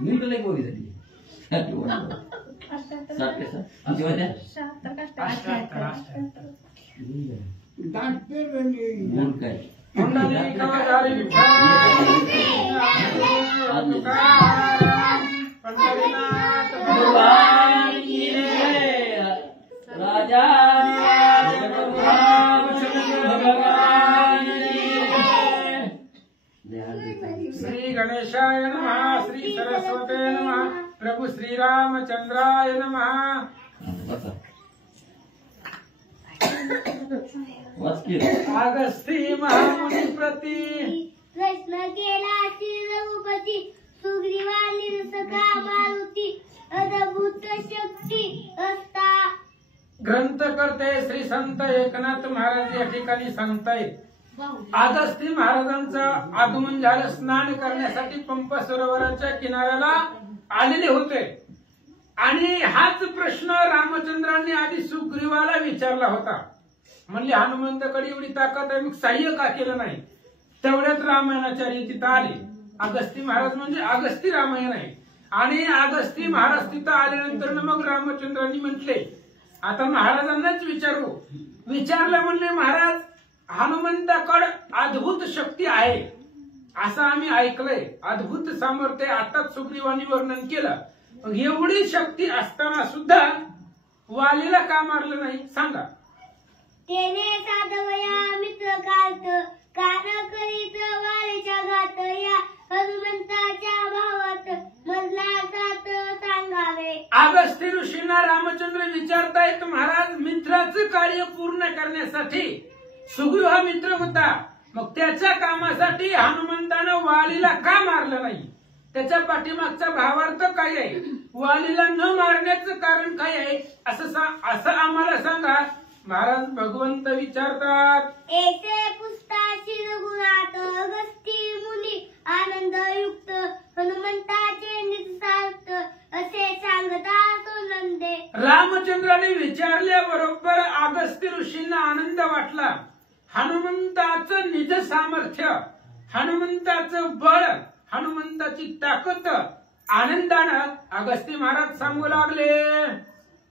मी तुला एक बोली झाली राजा श्री गणेशाय नमः, श्री सरस्वते नमः, प्रभु श्री रामचंद्राय नमः। अगस्ती महामुनी प्रति प्रश्न केला श्री रघुपती, सुग्रीवानी सखा मारुती, अद्भुत शक्ती असता। ग्रंथ करते श्री संत एकनाथ महाराज या ठिकाणी सांगतायत, अगस्ती महाराजांचं आगमन झालं, स्नान करण्यासाठी पंप सरोवराच्या किनाऱ्याला आलेले होते आणि हाच प्रश्न रामचंद्रांनी आधी सुग्रीवाला विचारला होता। म्हणले हनुमंताकडे एवढी ताकद आहे, मग सहाय्य का केलं नाही? तेवढ्यात रामायणाचार्य तिथं आले। अगस्ती महाराज म्हणजे अगस्ती रामायण आहे आणि अगस्ती महाराज तिथं आल्यानंतर मग रामचंद्रांनी म्हटले आता महाराजांनाच विचारलं म्हणले महाराज हनुमंताकडे अद्भुत शक्ती आहे असं आम्ही ऐकलंय, अद्भुत सामर्थ्य आताच सुग्रीवानी वर्णन केलं, मग एवढी शक्ती असताना सुद्धा वालीला का मारलं नाही सांगा? तेने साधवया मित्र कात, कान करीत वालीच्या घात, या हनुमंताच्या भावात मधला सात सांगावे। अगस्ती ऋषींना रामचंद्र विचारतायत महाराज मित्राचं कार्य पूर्ण करण्यासाठी सुग्रीव हा मित्र होता, मग त्याच्या कामासाठी हनुमंतानं वालीला का मारलं नाही? त्याच्या पाठीमागचा भावार्थ काय आहे? वालीला न मारण्याचं कारण काय आहे असं आम्हाला सांगा। महाराज भगवंत विचारतात, ऐसे पुस्ताची रघुनाथ, अगस्ती मुनी आनंदयुक्त, हनुमंताचे निस्सार्थ, असे सांगता सोनंदे। रामचंद्राने विचारल्याबरोबर अगस्ती ऋषींना आनंद वाटला। हनुमंताचं निज सामर्थ्य, हनुमंताचं बळ, हनुमंताची ताकद आनंदानं अगस्ती महाराज सांगू लागले।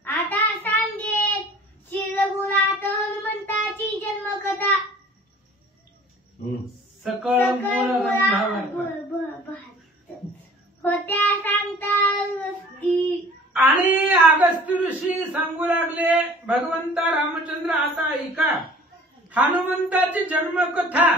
आता सांगेत श्री रघुनाथ हनुमंताची जन्मकथा, सकळ होत्या सांगता अगस्ती। आणि अगस्ती ऋषी सांगू लागले भगवंता रामचंद्र आता ऐका, हनुमंताची जन्मकथा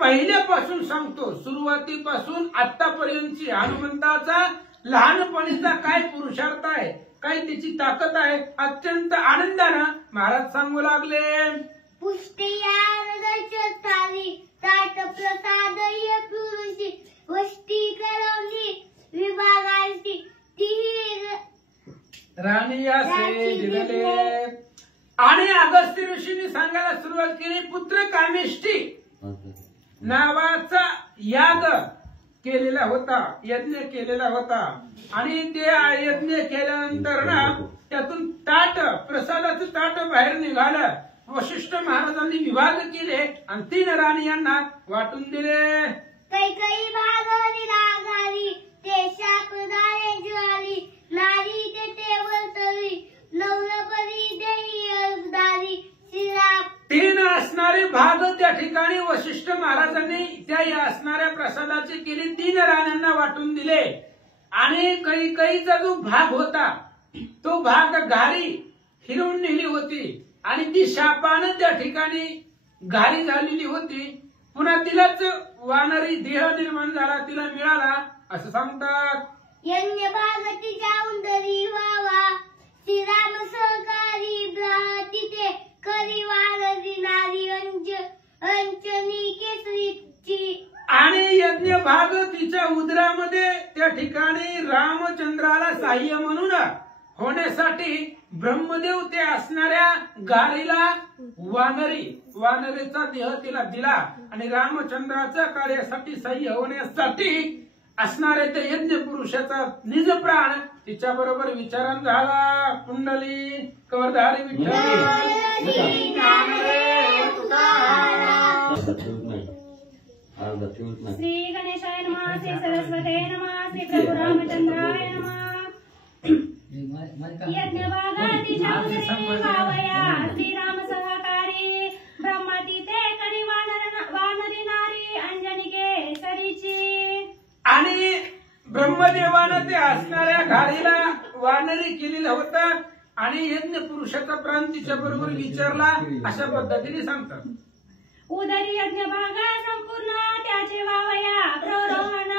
पहिल्यापासून सांगतो, सुरुवातीपासून आतापर्यंतची हनुमंताचा लहानपणीचा काय पुरुषार्थ आहे, काय त्याची ताकद आहे, अत्यंत आनंदानं महाराज सांगू लागले। पुष्टिया थाली ताट प्रसाद पुरुषी, वष्टी करवली विभागांची, ती राणी असे दिले। आणि अगस्ती ऋषींनी सांगायला सुरुवात केली, पुत्र कामेष्टी नावाचा याग केलेला होता, यज्ञ केलेला होता आणि ते यज्ञ केल्यानंतर ना त्यातून ताट, प्रसादाचं ताट बाहेर निघालं। वशिष्ठ महाराजांनी विभाग केले आणि 3 राणी यांना वाटून दिले। कैकई भाग निराघारी, ते शाप ज्वाली, नारी ते वर्तरी, नवलपरी देई अर्धारी, श्रीराम। 3 असणारे भाग त्या ठिकाणी वशिष्ठ महाराजांनी त्या असणाऱ्या प्रसादाचे केले, 3 राण्यांना वाटून दिले आणि कैकईचा जो भाग होता तो भाग घारी हिरवून नेली होती आणि ती शापानं त्या ठिकाणी घारी झालेली होती। पुन्हा तिलाच वानरी देह निर्माण झाला, तिला मिळाला असं सांगतात। यज्ञ भाग तिच्या उंदरी व्हावा, श्रीराम सहकारी तिथे करी वानरी नारी अंचनी केसरीची। आणि यज्ञ भाग तिच्या उदरामध्ये त्या ठिकाणी रामचंद्राला सहाय्य म्हणून होण्यासाठी ब्रह्मदेव ते असणाऱ्या गारीला वानरेचा देह तिला दिला आणि रामचंद्राच्या कार्यासाठी सहाय्य होण्यासाठी असणारे ते यज्ञ पुरुषाचा निज प्राण तिच्या बरोबर विचारण झाला। कुंडली कवरधारी विठ्ठल। श्री गणेशाय नमः, श्री सरस्वते नमः, श्री प्रभु रामचंद्राय नमः। यज्ञभागातीच्या उदरी भावया श्रीराम सहकारी, ब्रह्मातीते करी वानरी नारी अंजनी केसरीची। आणि ब्रह्मदेवानं ते असणाऱ्या घाडीला वानरी केलेलं होतं आणि यज्ञ पुरुषाचा प्राण तिच्या बरोबर विचारला, अशा पद्धतीने सांगतात। उदरी यज्ञ भागा संपूर्ण त्याचे वावया प्रोरोहण,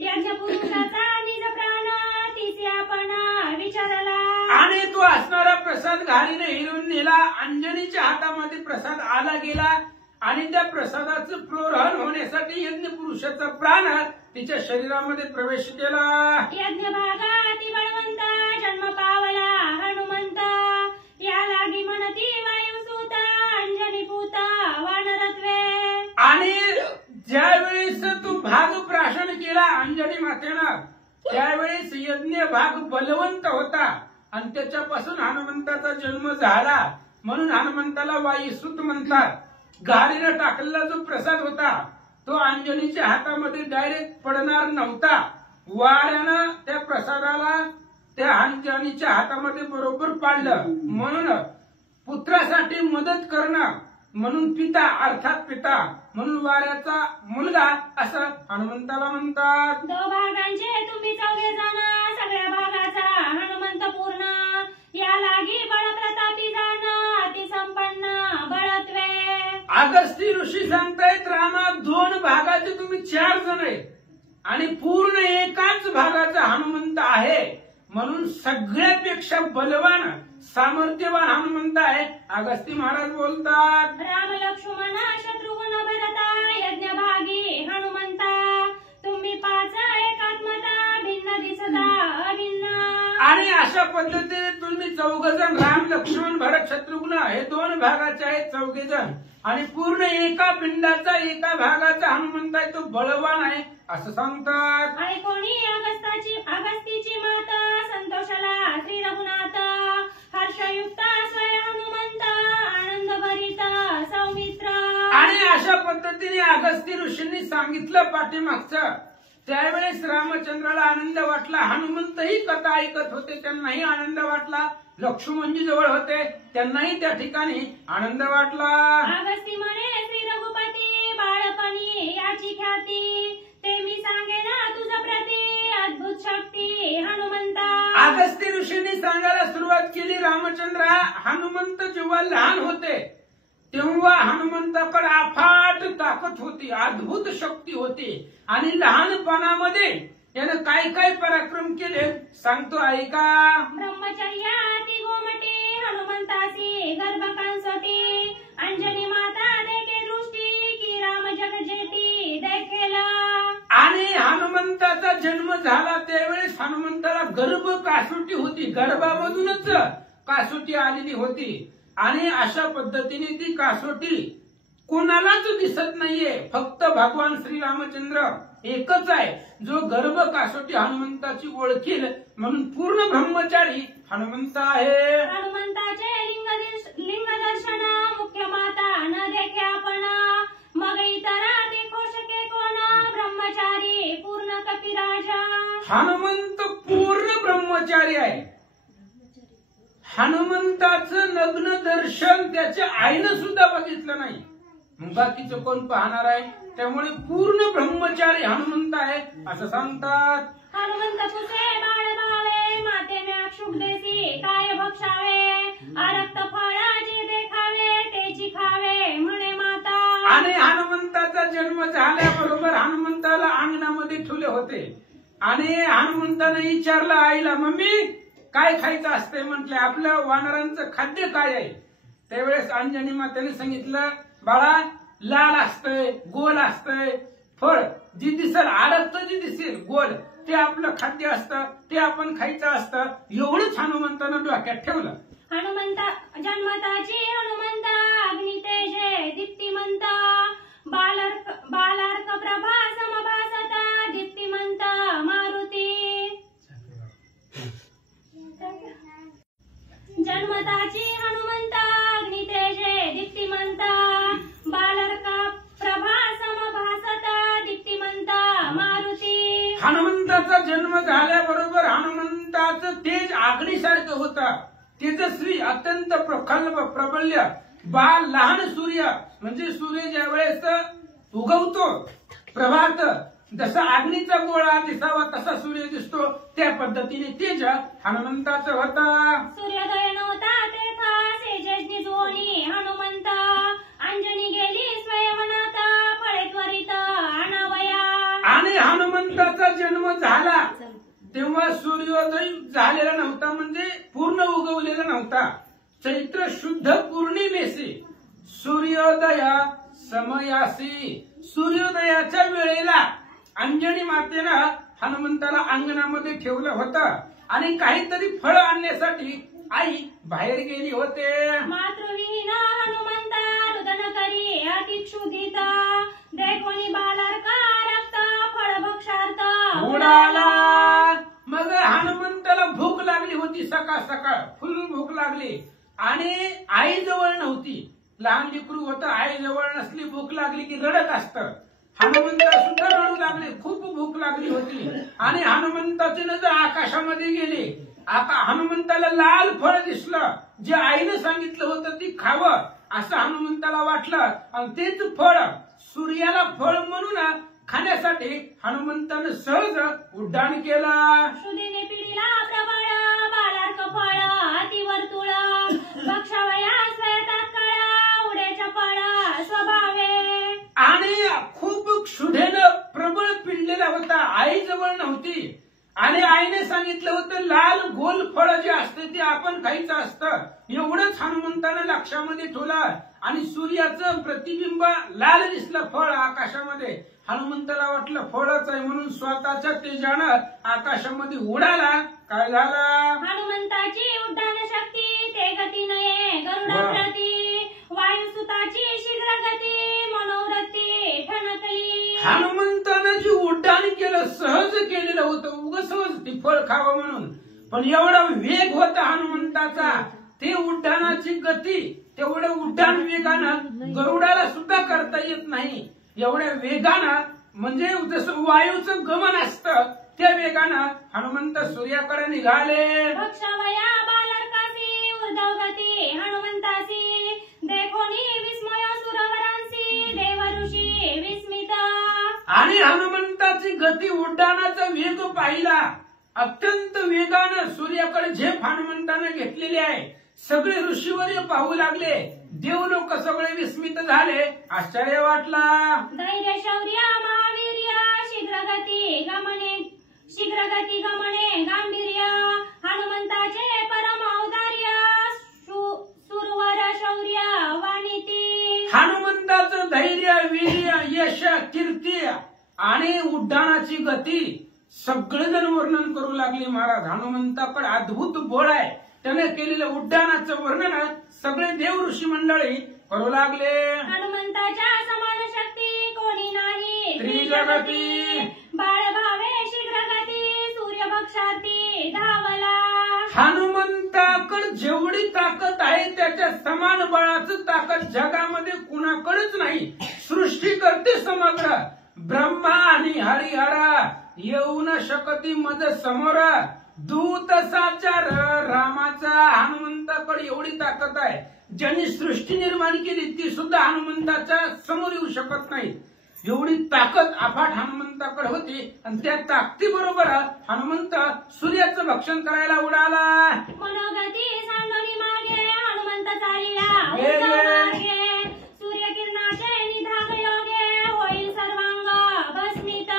यज्ञ पुरुषाचा निज प्राण तिचे आपण विचारला। आणि तो असणारा प्रसाद घाडीने हिरून नेला, अंजनीच्या हातामध्ये प्रसाद आला गेला आणि त्या प्रसादाचं प्रोरोहण होण्यासाठी यज्ञ पुरुषाचा प्राण तिच्या शरीरामध्ये प्रवेश केला। यज्ञ भागा ती बळवंत जन्म पावला हनुमंत, या लागी म्हणती वायुसूत अंजनी पूत वानरत्वे। आणि ज्यावेळेस तू भाग प्राशन केला अंजनी मातेनं, त्यावेळेस यज्ञ भाग बलवंत होता आणि त्याच्यापासून हनुमंताचा जन्म झाला, म्हणून हनुमंताला वायुसूत म्हणतात। घाडीनं टाकलेला जो प्रसाद होता तो अंजनीच्या हातामध्ये डायरेक्ट पडणार नव्हता, वाऱ्यानं त्या प्रसादाला त्या अंजनीच्या हातामध्ये बरोबर पाडलं। म्हणून पुत्रासाठी मदत करणं म्हणून पिता अर्थात पिता म्हणून वाऱ्याचा मुलगा असं हनुमंताला म्हणतात। दो भागांचे तुम्ही चौघे जण, सगळ्या भागाचा हनुमंत पूर्ण, या लागी बळ प्रतापी जाण अति संपन्न बळत्वे। अगस्ती ऋषी सांगतायत रामा, 2 भागाचे तुम्ही 4 जण आहे आणि पूर्ण एकाच भागाचा हनुमंत आहे, म्हणून सगळ्यापेक्षा बलवान सामर्थ्यवान हनुमंत आहे। अगस्ती महाराज बोलतात, राम लक्ष्मण शत्रुघ्न भरता यज्ञ भागी हनुमंता, तुम्ही 5 एकात्मता भिन्न दिसता अभिन्न। आणि अशा पद्धतीने तुम्ही 4 जण, राम लक्ष्मण भरत शत्रुघ्न हे 2 भागाचे आहेत 4 जण, आणि पूर्ण एका पिंडाचा एका भागाचा हनुमंत आहे, तो बळवान आहे असं सांगतात। आणि कोणी अगस्तीची माता संतोषाला श्री रघुनाथ, हर्षयुक्त स्वय हनुमंत आनंद भरित सौमित्र। आणि अशा पद्धतीने अगस्ती ऋषींनी सांगितलं पाठीमागचं, त्यावेळेस रामचंद्राला आनंद वाटला, हनुमंतही कथा ऐकत होते त्यांनाही आनंद वाटला, लक्ष्मणजी जवळ होते त्यांनाही त्या ठिकाणी आनंद वाटला। अगस्ती म्हणे श्री रघुपती बाळपणी याची ख्याती, ते मी सांगे ना तुझ प्रती अद्भुत शक्ती हनुमंता। अगस्ती ऋषींनी सांगायला सुरुवात केली, रामचंद्र हनुमंत जेव्हा लहान होते तेव्हा हनुमंताकडे अफाट ताकद होती, अद्भुत शक्ती होती, आणि लहानपणामध्ये त्यानं काय काय पराक्रम केले सांगतो ऐका। ब्रह्मचर्याती गोमटी हनुमंतासी गर्भकांसती, अंजनी माता देखे दृष्टी की राम जगजेती देखेला। आणि हनुमंताचा जन्म झाला त्यावेळेस हनुमंताला गर्भ कासोटी होती, गर्भामधूनच कासोटी आलेली होती, आणि अशा पद्धतीने ती कासोटी कोणालाच दिसत नाहीये, फक्त भगवान श्रीरामचंद्र एकच आहे जो गर्भ कासोटी हनुमंताची ओळखील, म्हणून पूर्ण ब्रह्मचारी हनुमंत आहे। हनुमंताचे लिंग दर्शन मुख्य माता न देखे आपण, मग इतरा देखो शके कोण ब्रह्मचारी पूर्ण कपिराजा। हनुमंत पूर्ण ब्रह्मचारी आहे, हनुमंताचं नग्न दर्शन त्याच्या आईनं सुद्धा बघितलं नाही, मग बाकीचं कोण पाहणार आहे, त्यामुळे पूर्ण ब्रह्मचारी हनुमंत आहे असं सांगतात। हनुमंत पुसे बाळ भावे माते म्या क्षुब्देसी काय भक्षावे, अरक्त फळाचे देखावे तेची खावे म्हणे माता। आणि हनुमंताचा जन्म झाल्याबरोबर हनुमंताला अंगणामध्ये ठेवले होते, आणि हनुमंताने विचारलं आईला, मम्मी काय खायचं असतंय म्हटलं, आपल्या वानरांचं खाद्य काय आहे। त्यावेळेस अंजनी मातेने सांगितलं, बाळा लाल असतंय, गोल असतंय, फळ जी दिसेल आडत जी दिसेल गोल ते आपलं खाद्य असतं, ते आपण खायचं असतं, एवढंच हनुमंतानं डोक्यात ठेवलं। हनुमंता जन्मताची हनुमंत अग्नितेजे दीप्तिमंत, बालार्क प्रभा समभासता दीप्तिमंत मारुती। जन्मताची हनुमंत अग्नितेजे दीप्तिमंत, बालार्क प्रभा समभासता हनुमंताचा जन्म झाल्याबरोबर हनुमंताचं तेज आगीसारखं होतं. तेजस्वी, अत्यंत प्रबल्य, बाल लहान सूर्य, म्हणजे सूर्य ज्या वेळेस उगवतो प्रभात, जसा अग्नीचा गोळा दिसावा तसा सूर्य दिसतो, त्या पद्धतीने तेज हनुमंताचं होतं. सूर्योदय नव्हता तेथा सेजनी जोनी हनुमंत, अंजनी गेली स्वयंवनात, फळे त्वरित आणावया. आणि हनुमंताचा जन्म झाला तेव्हा सूर्योदय झालेला नव्हता, म्हणजे पूर्ण उगवलेला नव्हता. चैत्र शुद्ध पौर्णिमेसी सूर्योदय समयासी, सूर्योदयाच्या वेळेला अंजनी मातेनं हनुमंताला अंगणामध्ये ठेवलं होतं आणि काहीतरी फळ आणण्यासाठी आई बाहेर गेली होते. मातृविहीन हनुमंता रुदन करी अतिक्षुदित, देखोनी बालार्का रक्त फळ भक्षार्थ उडाला. मग हनुमंताला भूक लागली होती, सकाळ सकाळ फुल भूक लागली आणि आई जवळ नव्हती. लहान लेकरू होतं, आई जवळ नसली, भूक लागली की रडत असतं. हनुमंता सुद्धा रडू लागले, खूप भूक लागली होती आणि हनुमंताची नजर आकाशामध्ये गेली. हनुमंताला लाल फळ दिसलं, जे आईनं सांगितलं होतं ती खावं असं हनुमंताला वाटलं आणि तेच फळ सूर्याला फळ म्हणून खाण्यासाठी हनुमंतानं सहज उड्डाण केलं. शुद्धीने पिढीला प्रबळ बालार्क फळ अतिवर्तुळ, भक्षावया स्वयतात कळ उड्याच्या फळ स्वभावे. आणि खूप क्षुधेनं प्रबळ पिळलेला होता, आई जवळ नव्हती आणि आईने सांगितलं होतं लाल गोल फळ जे असते ते आपण खायचं असतं. एवढंच हनुमंतानं लक्षामध्ये ठेवलं आणि सूर्याचं प्रतिबिंब लाल दिसलं फळ आकाशामध्ये. हनुमंताला वाटलं फळच आहे म्हणून स्वतःच्या तेजानं आकाशामध्ये उडाला. काय झालं? हनुमंताची उड्डाण शक्ती ते गती नये गरुडाप्रती, वायुसुताची शीघ्र गती मनोवृत्ती ठणकली. हनुमंतानं जे उड्डाण केलं सहज केलेलं होतं, उग सहज ती फळ खावं म्हणून, पण एवढा वेग होता हनुमंताचा, ते उड्डाणाची गती तेवढं उड्डाण वेगानं गरुडाला सुद्धा करता येत नाही. एवढ्या वेगानं म्हणजे जसं वायूचं गमन असतं त्या वेगानं हनुमंत सूर्याकडे निघाले. भक्षावया बालार्कासी ऊर्ध्व गती हनुमंतासी, देखोनी विस्मय सुरवरांसी देव ऋषी विस्मित. आणि हनुमंताची गती उड्डाणाचा वेग पाहिला, अत्यंत वेगानं सूर्याकडे झेप हनुमंतानं घेतलेली आहे. सगळे ऋषीवर्य पाहू लागले, देवलोक सगळे विस्मित झाले, आश्चर्य वाटला. धैर्य शौर्य महावीर्य शीघ्र गती गमने गांभीर्य, हनुमंताचे परम औदार्य सुरवर शौर्य वाणीती. हनुमंताचं धैर्य, वीर्य, यश, कीर्ती आणि उड्डाणाची गती सगळेजण वर्णन करू लागले. महाराज हनुमंताकडे अद्भुत बळ आहे, त्याने केलेलं उड्डाणाचं वर्णन सगळे देव ऋषी मंडळी करू लागले. हनुमंताच्या समान शक्ती कोणी नाही त्रिजगती, बाळभावे शीघ्र गती सूर्यभक्षार्थी धावला. हनुमंताकडे जेवढी ताकद आहे त्याच्या समान बळाचं ताकद जगामध्ये कुणाकडेच नाही. सृष्टी करते समग्र, ब्रह्मा आणि हरिहरा येऊ न शकती मज समोर. दूत साचार रामाचा, हनुमंताकडे एवढी ताकद आहे, ज्यांनी सृष्टी निर्माण केली ती सुद्धा हनुमंताच्या समोर येऊ शकत नाही. एवढी ताकद अफाट हनुमंताकडे होती आणि त्या ताकदीबरोबर हनुमंत सूर्याचं भक्षण करायला उडाला. मनोगती सांडोनी मागे हनुमंत चालिला मागे, सूर्यकिरणाचे निधाग योगे होईल सर्वांग भस्मित.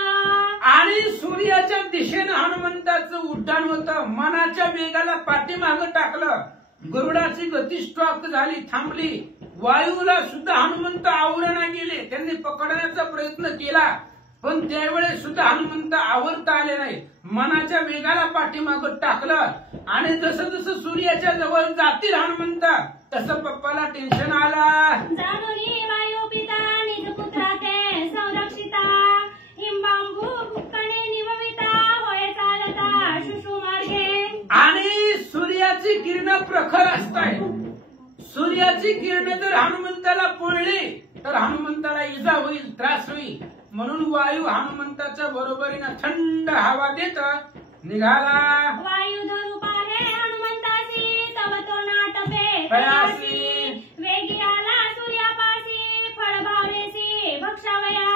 आणि सूर्याच्या दिशेनं हनुमंताचं उड्डाण होतं. मनाच्या वेगाला पाठीमागं टाकलं, गरुडाची गती स्टॉप झाली, थांबली. वायूला सुद्धा हनुमंत आवरणा गेले, त्यांनी पकडण्याचा प्रयत्न केला पण त्यावेळेस सुद्धा हनुमंत आवरता आले नाही. मनाच्या वेगाला पाठीमागं टाकलं आणि जसं जसं सूर्याच्या जवळ जातील हनुमंत तसं पप्पाला टेन्शन आला. जाणोनी वायू पिता निज पुत्राचे संरक्षिता, हिंबांबू भुक्कणे निवविता होय चालता शुशू मार्गे. आणि सूर्याची किरण प्रखर असताय, सूर्याची किरण जर हनुमंताला पडली तर हनुमंताला इजा होईल, त्रास होईल. म्हणून वायू हनुमंताच्या बरोबरीनं थंड हवा देत निघाला. वायू धरू पाहे हनुमंतासी तव तो नाटपे प्रयासी. वेगी आला सूर्यापासी फळ भावेसी भक्षावया.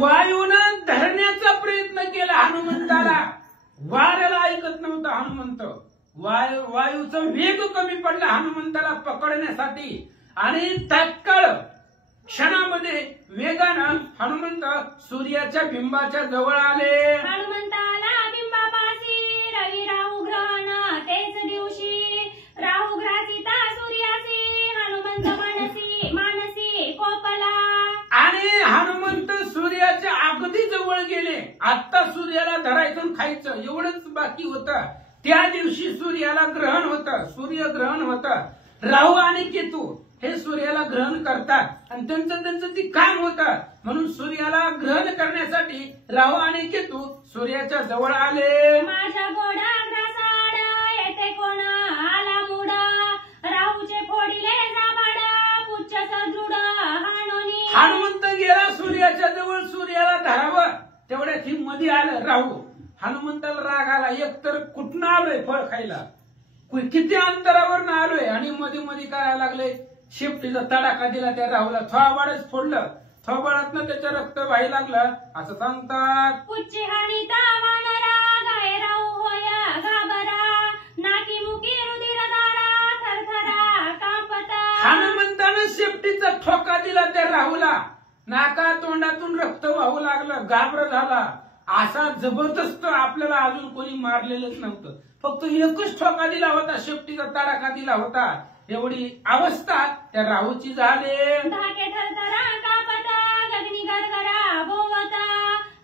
वायूनं धरण्याचा प्रयत्न केला हनुमंताला. वाऱ्याला ऐकत नव्हता हनुमंत. वायूचा वेग कमी पडला हनुमंताला पकडण्यासाठी आणि तात्काळ क्षणामध्ये वेगानं हनुमंत सूर्याच्या बिंबाच्या जवळ आले. हनुमंताला बिंबापासी रवी राहू ग्रहण तेच दिवशी राहू ग्रासिता सूर्यासी हनुमंत मानसी कोपला. आणि हनुमंत सूर्याच्या अगदी जवळ गेले. आता सूर्याला धरायचं खायचं एवढंच बाकी होतं. त्या दिवशी सूर्याला ग्रहण होतं, सूर्यग्रहण होतं. राहू आणि केतू हे सूर्याला ग्रहण करतात आणि त्यांचं ते काम होतं. म्हणून सूर्याला ग्रहण करण्यासाठी राहू आणि केतू सूर्याच्या जवळ आले. माझ्या गोडा ग्रासाड येते कोण आला मूड राहूचे फोडिले जाबाड पुच्छ सदृढ हाणोनी. हनुमंत गेला सूर्याच्या जवळ सूर्याला धरावं. तेवढ्यात ही मध्ये आलं राहू. हनुमंताला राग आला. एकतर कुठनं आलोय फळ खायला, किती अंतरावर आलोय आणि मध्ये मध्ये करायला लागले. शेपटीचा तडाखा दिला त्या राहूला. थोबाडच फोडलं. थोबाडातनं त्याचं रक्त व्हायला लागलं असं सांगतात. पुच्ची हाणीता वानरा गाय राहू होया घाबरा नाकी मुकी रुधिरधारा थरथरा कापता. हनुमंतानं शेपटीचा ठोका दिला त्या राहूला. नाका तोंडातून रक्त वाहू लागलं. घाबर झाला. असा जबरदस्त आपल्याला अजून कोणी मारलेलंच नव्हतं. फक्त एकच ठोका दिला होता, शेपटीचा तडाखा दिला होता. एवढी अवस्था त्या राहूची झाली. धाके थरथरा कापता गगनी गरगरा भोवता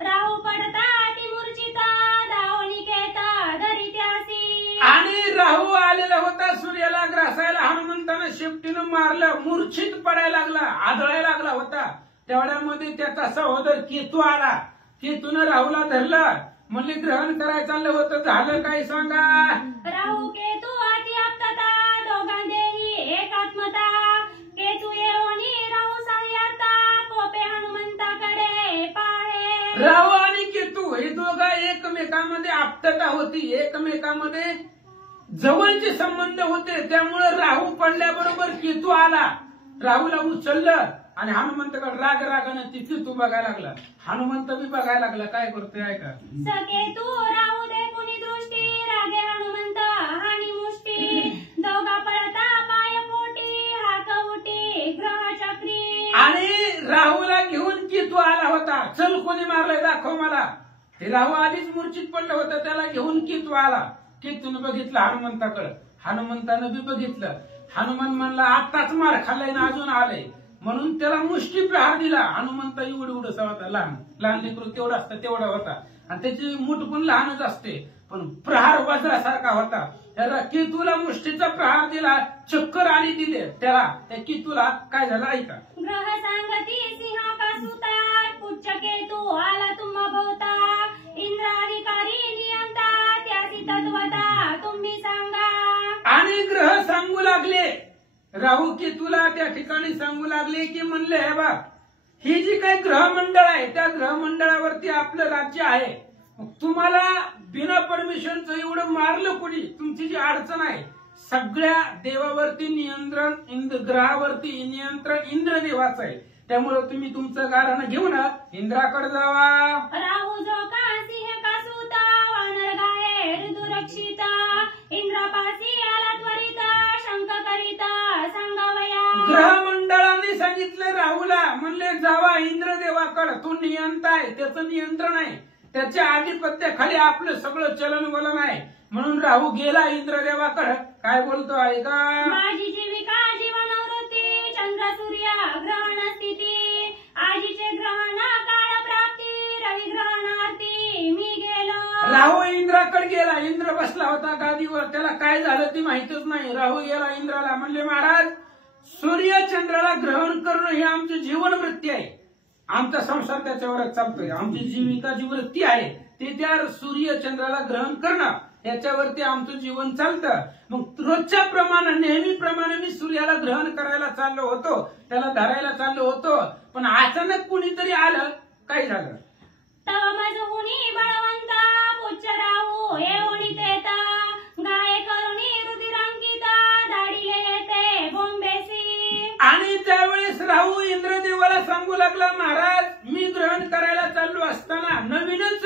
राहू पडता ती मूर्छिता दावणिकेता धरित्यासी. आणि राहू आलेला होता सूर्याला ग्रासायला. हनुमंतानं शेपटीनं मारलं. मूर्छित पडायला लागला, आदळायला लागला होता. तेवढ्यामध्ये त्याचा सहोदर केतू आला. केतूनं राहूला धरलं. म्हणले ग्रहण करायचं चाललं होतं, झालं काय सांगा. राहू केतू अति आप्तता दोघांदेही एकात्मता केतू येऊनी राहू साह्याता कोपे हनुमंताकडे पाहे. राहू आणि केतू हे दोघा एकमेकांमध्ये आप्तता होती, एकमेकांमध्ये जवळचे संबंध होते. त्यामुळे राहू पडल्याबरोबर केतू आला. राहूला उचललं आणि हनुमंतकडे राग रागानं ती केतू बघायला लागला. हनुमंत बी बघायला लागला काय करतोय ऐका. सकेतू राहू दे कुणी दृष्टी रागे हनुमंत हानी मुष्टी दोघा पळता पाय पोटी हाक उटी ग्रह चक्री. आणि राहूला घेऊन केतू आला होता. चल कोणी मारलंय दाखव मला. हे राहू आधीच मूर्छित पडलं होतं. त्याला घेऊन केतू आला. केतून बघितलं हनुमंताकडे. हनुमंतानं बी बघितलं. हनुमान म्हणला आत्ताच मार खाल्लाय ना अजून आलंय. म्हणून त्याला मुष्टी प्रहार दिला. हनुमंत एवढा होता. लहान लहान लेकरू तेवढा असतं तेवढा होता. आणि त्याची मूठ पण लहानच असते. पण प्रहार वज्रासारखा होता. त्याला केतूला मुष्टीचा प्रहार दिला. चक्कर आली दिले त्याला. त्या केतूला काय झालं ऐका. ग्रह सांगती सिंह का सुतार पुच्छ केतू आला तुम्हा भोवता इंद्राधिकारी नियंता त्याची तत्वता तुम्ही सांगा. आणि ग्रह सांगू लागले. राहू केतूला त्या ठिकाणी सांगू लागले की म्हणले हे बा ही जी काही ग्रहमंडळ आहे त्या ग्रहमंडळावरती आपलं राज्य आहे. मग तुम्हाला बिना परमिशनचं एवढं मारलं कुणी. तुमची जी अडचण आहे सगळ्या देवावरती नियंत्रण ग्रहावरती नियंत्रण इंद्रदेवाचं आहे. त्यामुळे तुम्ही तुमचं गाराणं घेऊन इंद्राकडे जावा. राहू जो का सिंह का सुता वानर गाये ऋतुरक्षिता इंद्रापासी आला त्वरिता शंक करिता सांगावया. ग्रहमंडळाने सांगितलं राहूला म्हणले जावा इंद्रदेवाकडे. तो नियंत आहे, त्याचं नियंत्रण आहे. त्याच्या आधिपत्याखाली आपलं सगळं चलन वलन आहे. म्हणून राहू गेला इंद्रदेवाकडे. काय बोलतो ऐका. माझी जीविका जीवनवृत्ती चंद्र सूर्य ग्रहण स्थिती आजीचे ग्रहण काळ प्राप्ती रवी ग्रहणार्थी मी गेलो. राहू इंद्राकडे गेला. इंद्र बसला होता गादीवर. त्याला काय झालं ती माहितीच नाही. राहू गेला इंद्राला. म्हणले महाराज सूर्य चंद्राला ग्रहण करणं ही आमची जीवनवृत्ती आहे. आमचा संसार त्याच्यावरच चालतोय. आमची जीविका जी वृत्ती आहे ती त्या सूर्य चंद्राला ग्रहण करणं याच्यावरती आमचं जीवन चालतं. मग रोजच्या प्रमाणे नेहमीप्रमाणे मी सूर्याला ग्रहण करायला चाललो होतो, त्याला धरायला चाललो होतो. पण अचानक कुणीतरी आलं काय झालं? तव मजहुनी बळवंता पुच्छ राहू येऊनी तेता गाये करुणी रुधिरांकिता दाढीले येते बोंबेसी. आणि त्यावेळेस राहू इंद्रदेवाला सांगू लागला, महाराज मी ग्रहण करायला चाललो असताना नवीनच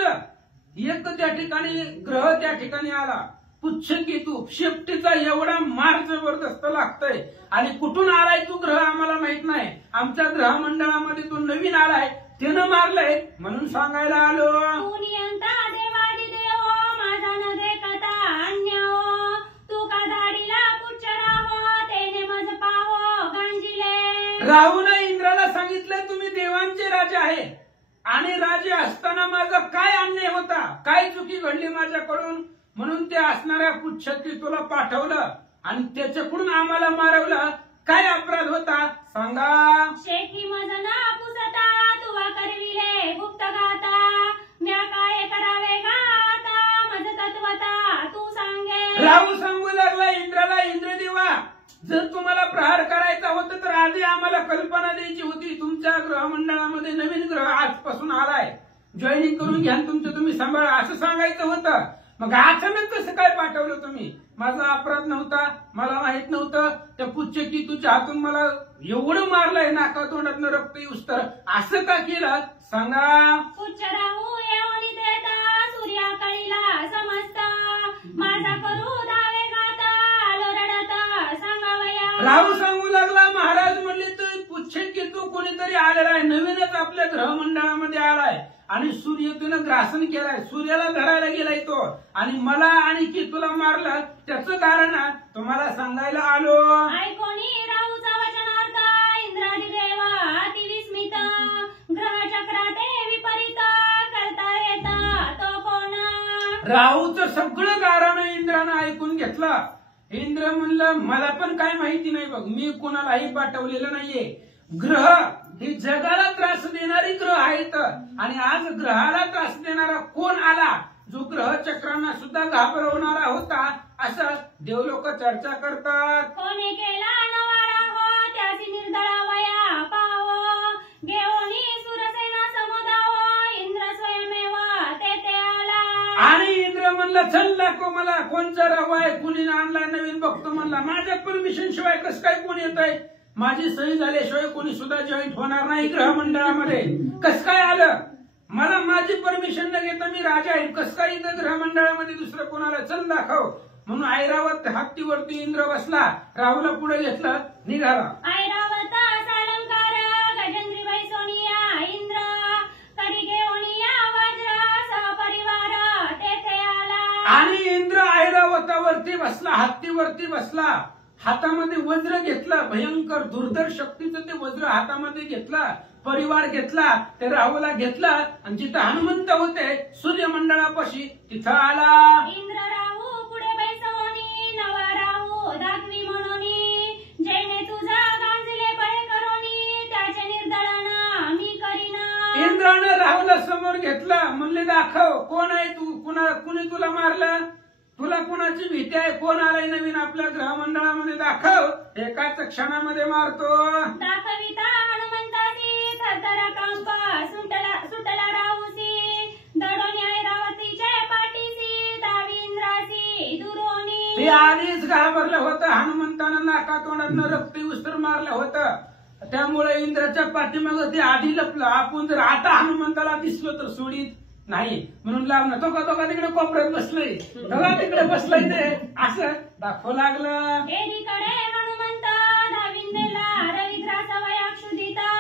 एक त्या ठिकाणी ग्रह त्या ठिकाणी आला, पुच्छकेतू. शेपटीचा एवढा मार जबरदस्त लागतोय आणि कुठून आलाय तू ग्रह आम्हाला माहित नाही, आमच्या ग्रह मंडळामध्ये तू नवीन आलाय, त्यानं मारलंय म्हणून सांगायला आलो. तू नियंता देवादी देव माझा न देखता अन्य हो. तू का दाढीला पुच्छ राहो तेने मज पाहो गांजिले. राहून इंद्राला सांगितलं तुम्ही देवांचे राजे आहे आणि राजे असताना माझा काय अन्याय होता, काय चुकी घडली माझ्याकडून, म्हणून ते असणाऱ्या पुच्छकेतूला पाठवलं आणि त्याच्याकडून आम्हाला मारवलं. काय अपराध होता सांगा? शेठी मज ना पुसता तुवा करविले गुप्त गाता म्या काय करावे गाता मज तत्वता तू सांगे. राहू सांगू लागला इंद्राला, इंद्रदेवा जर तुम्हाला प्रहार करायचा होता तर आधी आम्हाला कल्पना द्यायची होती. तुमच्या ग्रहमंडळामध्ये नवीन ग्रह आजपासून आलाय, जॉईनिंग करून घ्या, तुमचं तुम्ही सांभाळा असं सांगायचं होतं. मग अचानक कसं काय पाठवलं तुम्ही? माझा अपराध नव्हता, मला माहित नव्हतं. त्या पुच्छकेतूच्या हातून मला एवढं मारलंय, नाका तोंडातनं रक्त येऊस तर असं का केलं सांगा? पुच्छ राहू येऊनी देता सूर्याकळीला समजता माझा करू दावे गाता आलो रडता सांगावया. राहू सांगू लागला, महाराज म्हणले तर पुच्छकेतू कोणीतरी आलेला आहे, नवीनच आपल्या ग्रहमंडळामध्ये आलाय आणि सूर्यतेनं ग्रासन केलाय, सूर्याला धरायला गेलाय तो आणि मला आणि केतूला मारलं. त्याचं कारण तुम्हाला सांगायला आलो. ऐकोनी राहूचा वचनार्थ इंद्रादी देवा अति विस्मित ग्रहचक्राते विपरीत करता येता तो कोण. राहूचं सगळं कारण इंद्रानं ऐकून घेतलं. इंद्र म्हणलं मला पण काय माहिती नाही बघ, मी कोणालाही पाठवलेलं नाहीये. ग्रह हे जगाला त्रास देणारी ग्रह आहेत आणि आज ग्रहाला त्रास देणारा कोण आला, जो ग्रह चक्रांना सुद्धा घाबरवणारा होता, असं देवलोक चर्चा करतात. कोणी केला नवारा हो त्याची निर्दळावया पाहो घेऊनी सुरसेना समुदाव इंद्र स्वयमेव तेथे आला. आणि इंद्र म्हणलं चल दाखव मला कोणचा राहू आहे, कुणी आणला नवीन बघतो म्हणला. माझ्या परमिशन शिवाय कसं काय कोण येत आहे, माझी सही झाल्याशिवाय कोणी सुद्धा जॉईंट होणार नाही ग्रहमंडळामध्ये. कस काय आलं, मला माझी परमिशन न घेता मी राजा आहे, कस काय इथं ग्रहमंडळामध्ये दुसरं कोणाला, चल दाखव. म्हणून ऐरावत हत्तीवरती इंद्र बसला, राहूला पुढे घेतलं, निघाला. ऐरावत सालंकार गजेंद्री वैसोनिया इंद्र करी घेऊनिया वज्र सहपरिवार तेथे आला. आणि इंद्र ऐरावतावरती बसला, हत्तीवरती बसला, हातामध्ये वज्र घेतला, भयंकर दुर्धर शक्तीचं ते वज्र हातामध्ये घेतला, परिवार घेतला, ते राहूला घेतला आणि जिथं हनुमंत होते सूर्यमंडळापाशी तिथं आला. इंद्र राहू पुढे बैसवनी नवा राहू दाखवी म्हणूनी जैने तुझा गांजले बळे करोनी त्याचे निर्दळन मी करीना. इंद्राने राहूला समोर घेतला, म्हणले दाखव कोण आहे तू, कुणी तुला मारलं, तुला कुणाची भीती आहे, कोण आलाय नवीन आपल्या ग्रहमंडळामध्ये, दाखव. एकाच क्षणामध्ये मारतो. दाखविता हनुमंताची थरथरा कंप सुटला राहूसी दडोनी ऐरावतीचे पाठीसी दावी इंद्रासी दुरोनी. ते आधीच घाबरलं होतं, हनुमंतानं नाका तोंडातनं रक्त उसर मारलं होतं, त्यामुळे इंद्राच्या पाठीमाग ते आधी लपलं. आपण जर आता हनुमंताला दिसलो तर सोडीत नाही, म्हणून लावणं तो का तिकडे कोपऱ्यात बसलंय, बघा तिकडे बसलंय ते, असं दाखवू लागलं. एकीकडे हनुमंत धाविंदेला रविद्राचा वयाक्षुदिता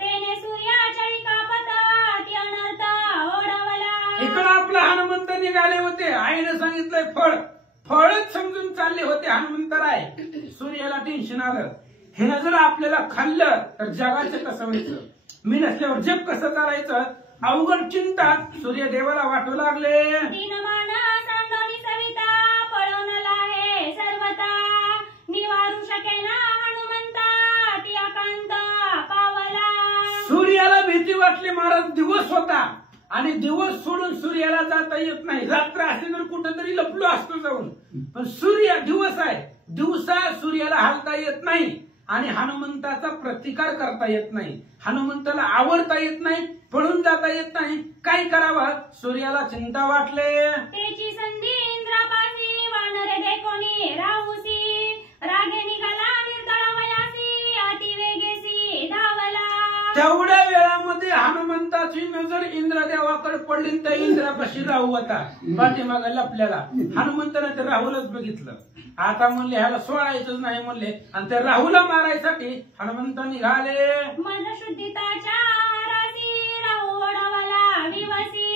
तेने सूर्याचळी कापता ती अनर्थ ओढवला. इकडं आपला हनुमंत निघाले होते, आईने सांगितलंय फळच समजून चालले होते हनुमंतराय. सूर्याला टेन्शन आलं, हे जर आपल्याला खाल्लं तर जगाचं कसं व्हायचं, मी नसल्यावर जग कसं चालायचं, अवघड चिंता सूर्यदेवाला वाटू लागले. दीनमान सांडोनी सविता पळून लाहे सर्वता निवारू शकेना हनुमंता ती अकांत पावला. सूर्याला भीती वाटली, महाराज दिवस होता आणि दिवस सोडून सूर्याला जाता येत नाही, रात्र असली तर कुठेतरी लपलो असतो जाऊन, पण सूर्य दिवस आहे, दिवसा सूर्याला हालता येत नाही आणि हनुमंताचा प्रतिकार करता येत नाही, हनुमंताला आवडता येत नाही, पळून जाता येत नाही. काय करावं? सूर्याला चिंता वाटले. त्याची संधी इंद्रापाशी वानरे देखोनी राहुसी रागे निघाला निर्दळावयासी अति वेगेसी धावला. तेवढ्या वेळामध्ये हनुमंताची नजर इंद्रदेवाकडे पडली. त्या इंद्रापाशी राहू होता पाठीमाग लपल्याला. हनुमंताने ते राहुलच बघितलं. आता म्हणले ह्याला सोडायचंच नाही म्हणले आणि त्या राहुला मारायसाठी हनुमंत निघाले. मन शुद्धीताच्या आहारासी राहू ओढवला विवसी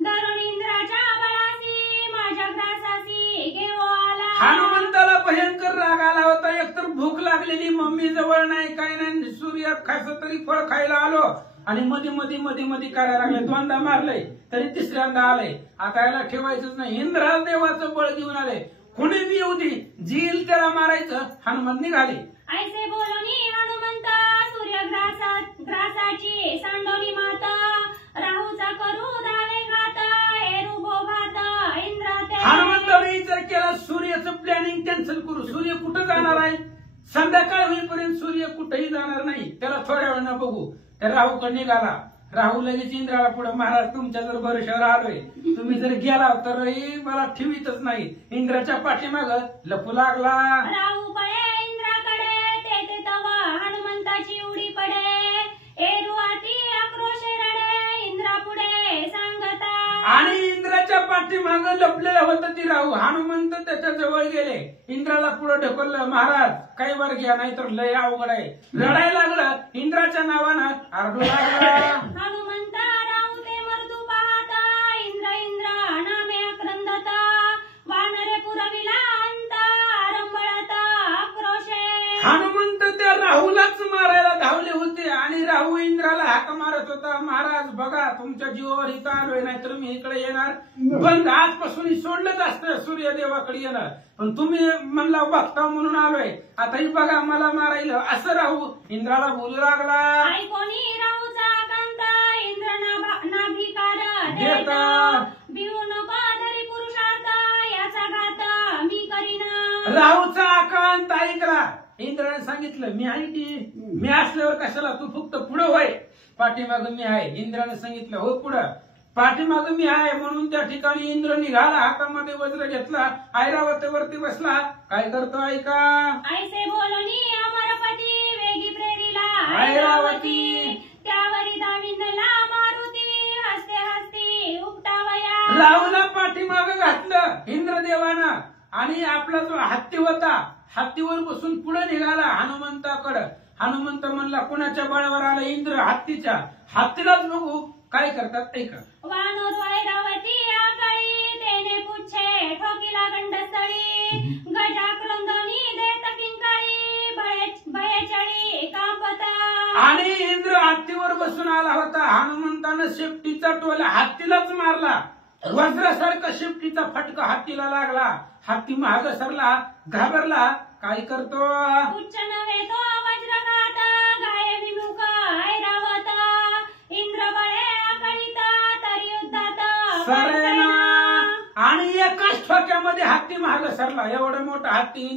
धरून इंद्राच्या बळासी माझ्या ग्रासासी घेऊ आला. हनुमंताला भयंकर राग आला होता. एकतर भूक लागलेली, मम्मी जवळ नाही, काय नाही, सूर्य खायचं तरी फळ खायला आलो आणि मध्ये करायला लागले. दोनदा मारलंय तरी तिसऱ्यांदा आलंय. आता याला ठेवायचंच नाही. इंद्राला देवाचं बळ घेऊन आले. कुणी बी येऊ दे, जील त्याला मारायचं. हनुमंत निघाले. ऐसे बोलूनी हनुमंत सूर्य ग्रासाची सांडोनी मात राहूचा करू धावे घात हेरू भात इंद्रा ते. हनुमंताने विचार केला सूर्याचं प्लॅनिंग कॅन्सल करू. सूर्य कुठं जाणार आहे? संध्याकाळ होईपर्यंत सूर्य कुठेही जाणार नाही, त्याला थोड्या वेळानं बघू. त्या राहूकडे निघाला. राहू लगेच इंद्राला पुढे, महाराज तुमच्या जर भरोशावर आलोय, तुम्ही जर गेला तर मला ठेवीतच नाही. इंद्राच्या पाठीमाग लपू लागला. राहू पळे इंद्राकडे ते तवा हनुमंताची उडी पडे एरुवाती आक्रोशे रडे इंद्रा पुढे सांगता. आणि इंद्राच्या पाठीमाग लपलेलं होतं ती राहू. हनुमंत त्याच्या जवळ गेले. इंद्राला पुढे ढकललं. महाराज काही वर घ्या, नाही तर लय अवघड आहे. रडायला लागलं. इंद्राच्या नावानं आरडू लागला. हनुमंत राहू ते मर्दू पाहता इंद्र नामे अक्रंदता वानरे पुरविला अंत आरंभळता आक्रोशे. हनुमंत त्या राहूलाच मारायला धावले होते आणि राहू इंद्राला हाक मारत होता. महाराज बघा, तुमच्या जीवावर इथं आलोय, नाहीतर मी इकडे येणार बंद. आजपासून सोडलंच असतं सूर्यदेवाकडे येणं, पण तुम्ही म्हणला बघता म्हणून आलोय. आताही बघा मला मारायला. असं राहू इंद्राला बोलू लागला. ऐकोनी राहूचा कांत इंद्र नाभिकार देता. भिवू नको धरी पुरुषार्थ याचा घात मी करीना. राहूचा आकांत ऐकला. इंद्राने सांगितलं मी आहे की, मी असल्यावर कशाला, तू फक्त पुढं होय, पाठीमाग मी आहे. इंद्राने सांगितलं हो पुढं, पाठीमाग मी आहे. म्हणून त्या ठिकाणी इंद्र निघाला. हातामध्ये वज्र घेतला, ऐरावतीवरती बसला. काय करतो ऐका. ऐसे बोलणी अमरपती वेगी प्रेरिला ऐरावती. त्यावरी दाविंदला मारुती हसते हसते उपटावया. राहूला पाठीमाग घातलं इंद्रदेवानं आणि आपला जो हत्ती होता, हत्तीवर बसून पुढे निघाला हनुमंताकडं. हनुमंत म्हणला कुणाच्या बळावर आला? इंद्र हत्तीच्या. हत्तीलाच बघू काय करतात ऐका. वानोर ऐरावती आकाळी तेने पुच्छे ठोकीला गंडस्थळी गजाक्रंदनी देत किंकाळी भयचळी कापता. आणि इंद्र हत्तीवर बसून आला होता. हनुमंतानं शेपटीचा टोला हत्तीलाच मारला. वज्रासारखा शेपटीचा फटका हत्तीला लागला. हत्ती महाग सरला, घाबरला. काय करतो. उच्च नव्हे तो वज्रघात गाय विमुख ऐरावत इंद्र बळे अकळीत तरी युद्धात सरेना. आणि एकाच ठोक्यामध्ये हत्ती महाग सरला. एवढा मोठा हत्ती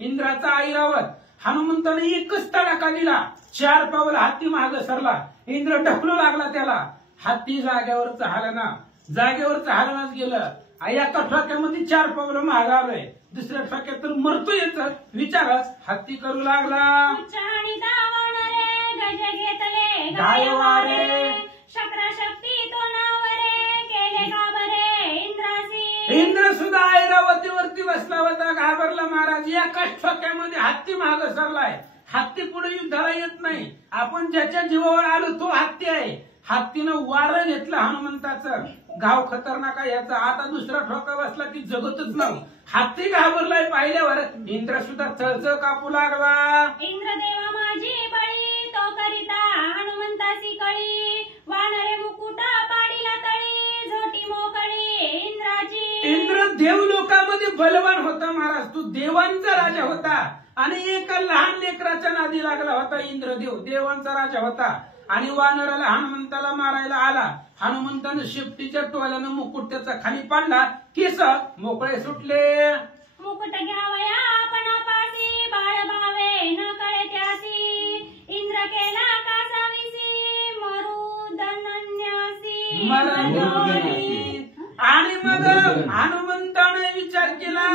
इंद्राचा ऐरावत. हनुमंताने एकच तडाखा दिला. 4 पावलं हत्ती महाग सरला. इंद्र ढकलू लागला त्याला. हत्ती जागेवरच हालना, जागेवरच हालनाच गेलं. एका ठोक्यामध्ये 4 पावलं महाग आलोय. दुसऱ्या ठोक्यात तर मरतो येत. विचार हत्ती करू लागला. उच्च आणि दावणरे गज घेतले गायवारे. शक्राशक्ती तो नावरे केले घाबरे इंद्रासी. इंद्र सुद्धा ऐरावतीवरती बसला होता, घाबरला. महाराज एकाच ठोक्यामध्ये हत्ती महाग सरलाय. हत्ती पुढे युद्धाला येत नाही. आपण ज्याच्या जीवावर आलो तो हत्ती आहे. हत्तीनं वारं घेतलं हनुमंताचं. गाव खतरनाक आहे याचा. आता दुसरा ठोका बसला की जगतच नाही. हत्ती घाबरलाय पाहिल्यावर. इंद्र सुद्धा चळचळ कापू लागला. इंद्रदेवा माझी बळी तो करिता हनुमंतासी कळी वानरे मुकुटा पाडीला तळी झोटी मोकळी इंद्राची. इंद्र देव लोकांमध्ये बलवान होता महाराज. तू देवांचा राजा होता आणि एका लहान लेकराच्या नादी लागला होता. इंद्रदेव देवांचा राजा होता आणि वानराला हनुमंताला मारायला आला. हनुमंतानं शेपटीच्या टोल्यानं मुकुट त्याचा खाली पाडला. केस मोकळे सुटले. मुकुट घ्यावया आपण पासी बाळ भावे न कळे त्या मरण दोन्ही. आणि मग हनुमंताने विचार केला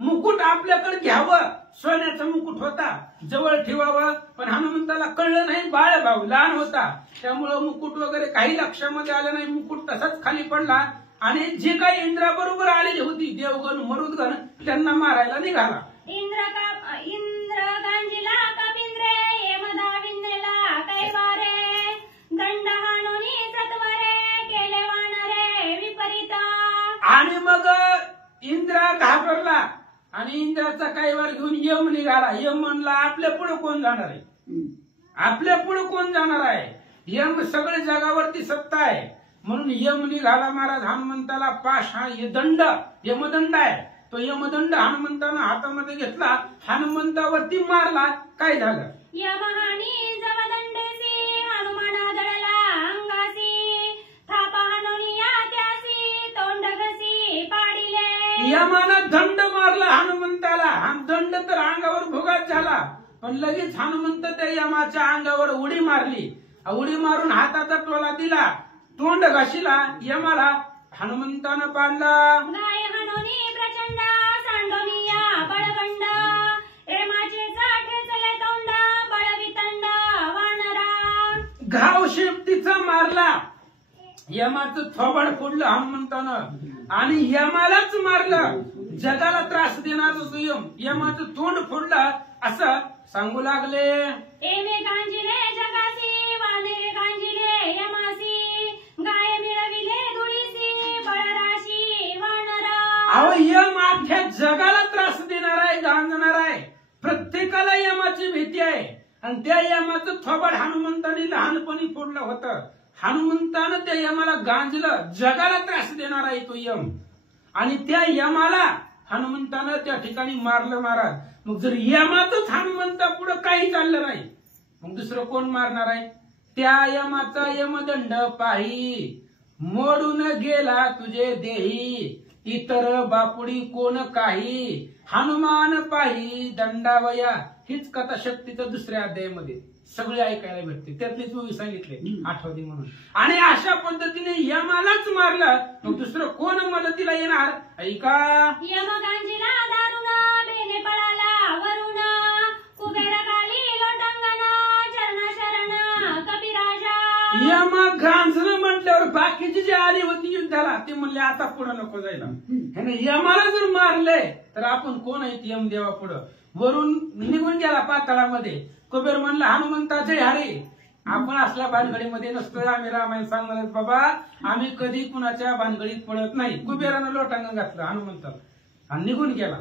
मुकुट आपल्याकडे घ्यावं. सोन्याचा मुकुट होता, जवळ ठेवावं. पण हनुमंताला कळलं नाही, बाळ भाऊ लहान होता, त्यामुळं मुकुट वगैरे काही लक्षामध्ये आलं नाही. मुकुट तसाच खाली पडला आणि जे काही इंद्राबरोबर आलेली होती देवगण मरुदगण त्यांना मारायला निघाला. इंद्र गांजीला कपिंद्रे यमदाविंद्रेला कैवारे दंड हाणुनी सत्वरे केले वानरे विपरीत. आणि मग इंद्र घाबरला आणि इंद्राचा कैवार घेऊन यम निघाला. यम म्हणला आपल्या पुढे कोण जाणार आहे, आपल्या पुढे कोण जाणार आहे. यम सगळे जगावरती सत्ता आहे म्हणून यम निघाला. महाराज हनुमंताला पाश हा दंड यमदंड आहे, तो यमदंड हनुमंतानं हातामध्ये घेतला, हनुमंतावरती मारला. काय झालं, यमहानी जमदंडेसी हनुमाना दळला अंगासी थापा हाणुनिया त्यासी तोंड घसी पाडिले. यमानं दंड मारला हनुमंताला. हा दंड तर अंगावर भोगात झाला, पण लगेच हनुमंत त्या यमाच्या अंगावर उडी मारली. उडी मारून हाताचा टोला दिला, तोंड घाशीला. यमाला हनुमंतानं पाडला. गाय हाणुनी प्रचंड सांडोनिया बळबंड एमाचे ठेचले तोंड बळवितंड वानरा. घाव शेपटीचा मारला. यमाचं थोबड फोडलं हनुमंतानं आणि यमालाच मारलं. जगाला त्रास देणार तो यम, यमाचं तोंड फोडलं असं सांगू लागले. एमे गांजिले जगासी वानेरे गांजिले यमासी गाय मिळविले धुळीसी बळराशी वानरा. अहो यम अख्ख्या जगाला त्रास देणार आहे, गांजणार आहे. प्रत्येकाला यमाची भीती आहे आणि त्या यमाचं थोबड हनुमंताने लहानपणी फोडलं होतं. हनुमंतानं त्या यमाला गांजलं, जगाला त्रास देणार आहे तो यम. आणि त्या यमाला हनुमंतानं त्या ठिकाणी मारलं. महाराज मग जर यमाचंच हनुमंता पुढे काही चाललं नाही मग दुसरं कोण मारणार आहे. त्या यमाचा यमदंड पाही मोडून गेला तुझे देही इतर बापुडी कोण काही हनुमान पाही दंडावया. हीच कथा शक्तीचं दुसऱ्या अध्यायामध्ये सगळे ऐकायला भेटते, त्यातलीच मूवी सांगितले आठवते म्हणून. आणि अशा पद्धतीने यमालाच मारलं मग दुसरं कोण मदतीला येणार. ऐका, यम गांजिला दारुण बेने पळाला वरुण कुबेर गाली लोटांगण चरण शरण कपिराजा. यम गांजलं म्हटल्यावर बाकीची जी आली होती युद्धाला ते म्हणले आता पुढं नको जायला. ह्याने यमाला जर मारले तर आपण कोण आहेत यम देवा पुढं. वरून निघून गेला पाताळामध्ये. कुबेर म्हणला हनुमंताचे हरे आपण असल्या भानगडीमध्ये नसतोय. आम्ही रामायण सांगणार बाबा, आम्ही कधी कुणाच्या भानगडीत पडत नाही. कुबेरानं लोटांगण घातलं हनुमंताला आणि निघून गेला.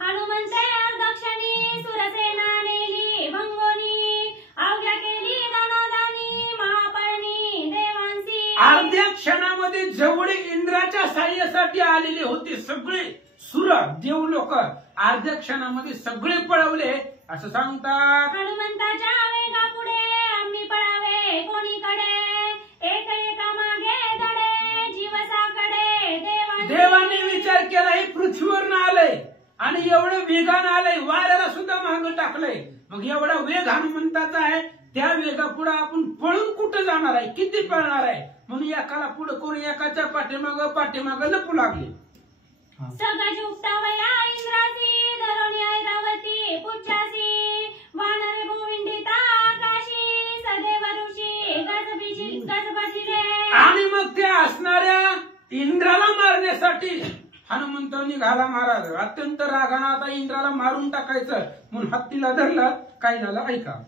हनुमंते दक्षिणी सुरसेना नेली भंगोनी अवघ्या केली दानादानी महापळणी देवांसी. अर्ध्या क्षणामध्ये जेवढे इंद्राच्या साह्यासाठी आलेले होते सगळे सुर देव लोक अर्ध्या क्षणामध्ये सगळे पळवले असं सांगतात. हनुमंताच्या वेगा पुढे आम्ही पळावे कोणीकडे एक एका मागे दडे जीवसाकडे देवांनी विचार केला हे पृथ्वीवर आलंय आणि एवढं वेगानं आलंय, वाऱ्याला सुद्धा मागं टाकलंय. मग एवढा वेग हनुमंताचा आहे, त्या वेगापुढे आपण पळून कुठं जाणार आहे, किती पळणार आहे. म्हणून एकाला पुढे कोणी एकाच्या पाठीमाग लपू लागले. सगळं जुगतावया इंद्रासी धरोणी ऐरावती पुच्छासी वानरे गोविंदिता आकाशी सदैव ऋषी गजबजिले. आणि मग त्या असणाऱ्या इंद्राला मारण्यासाठी हनुमंतांनी घाला. महाराज अत्यंत रागानं आता इंद्राला मारून टाकायचं म्हणून हत्तीला धरलं. काय झालं ऐका.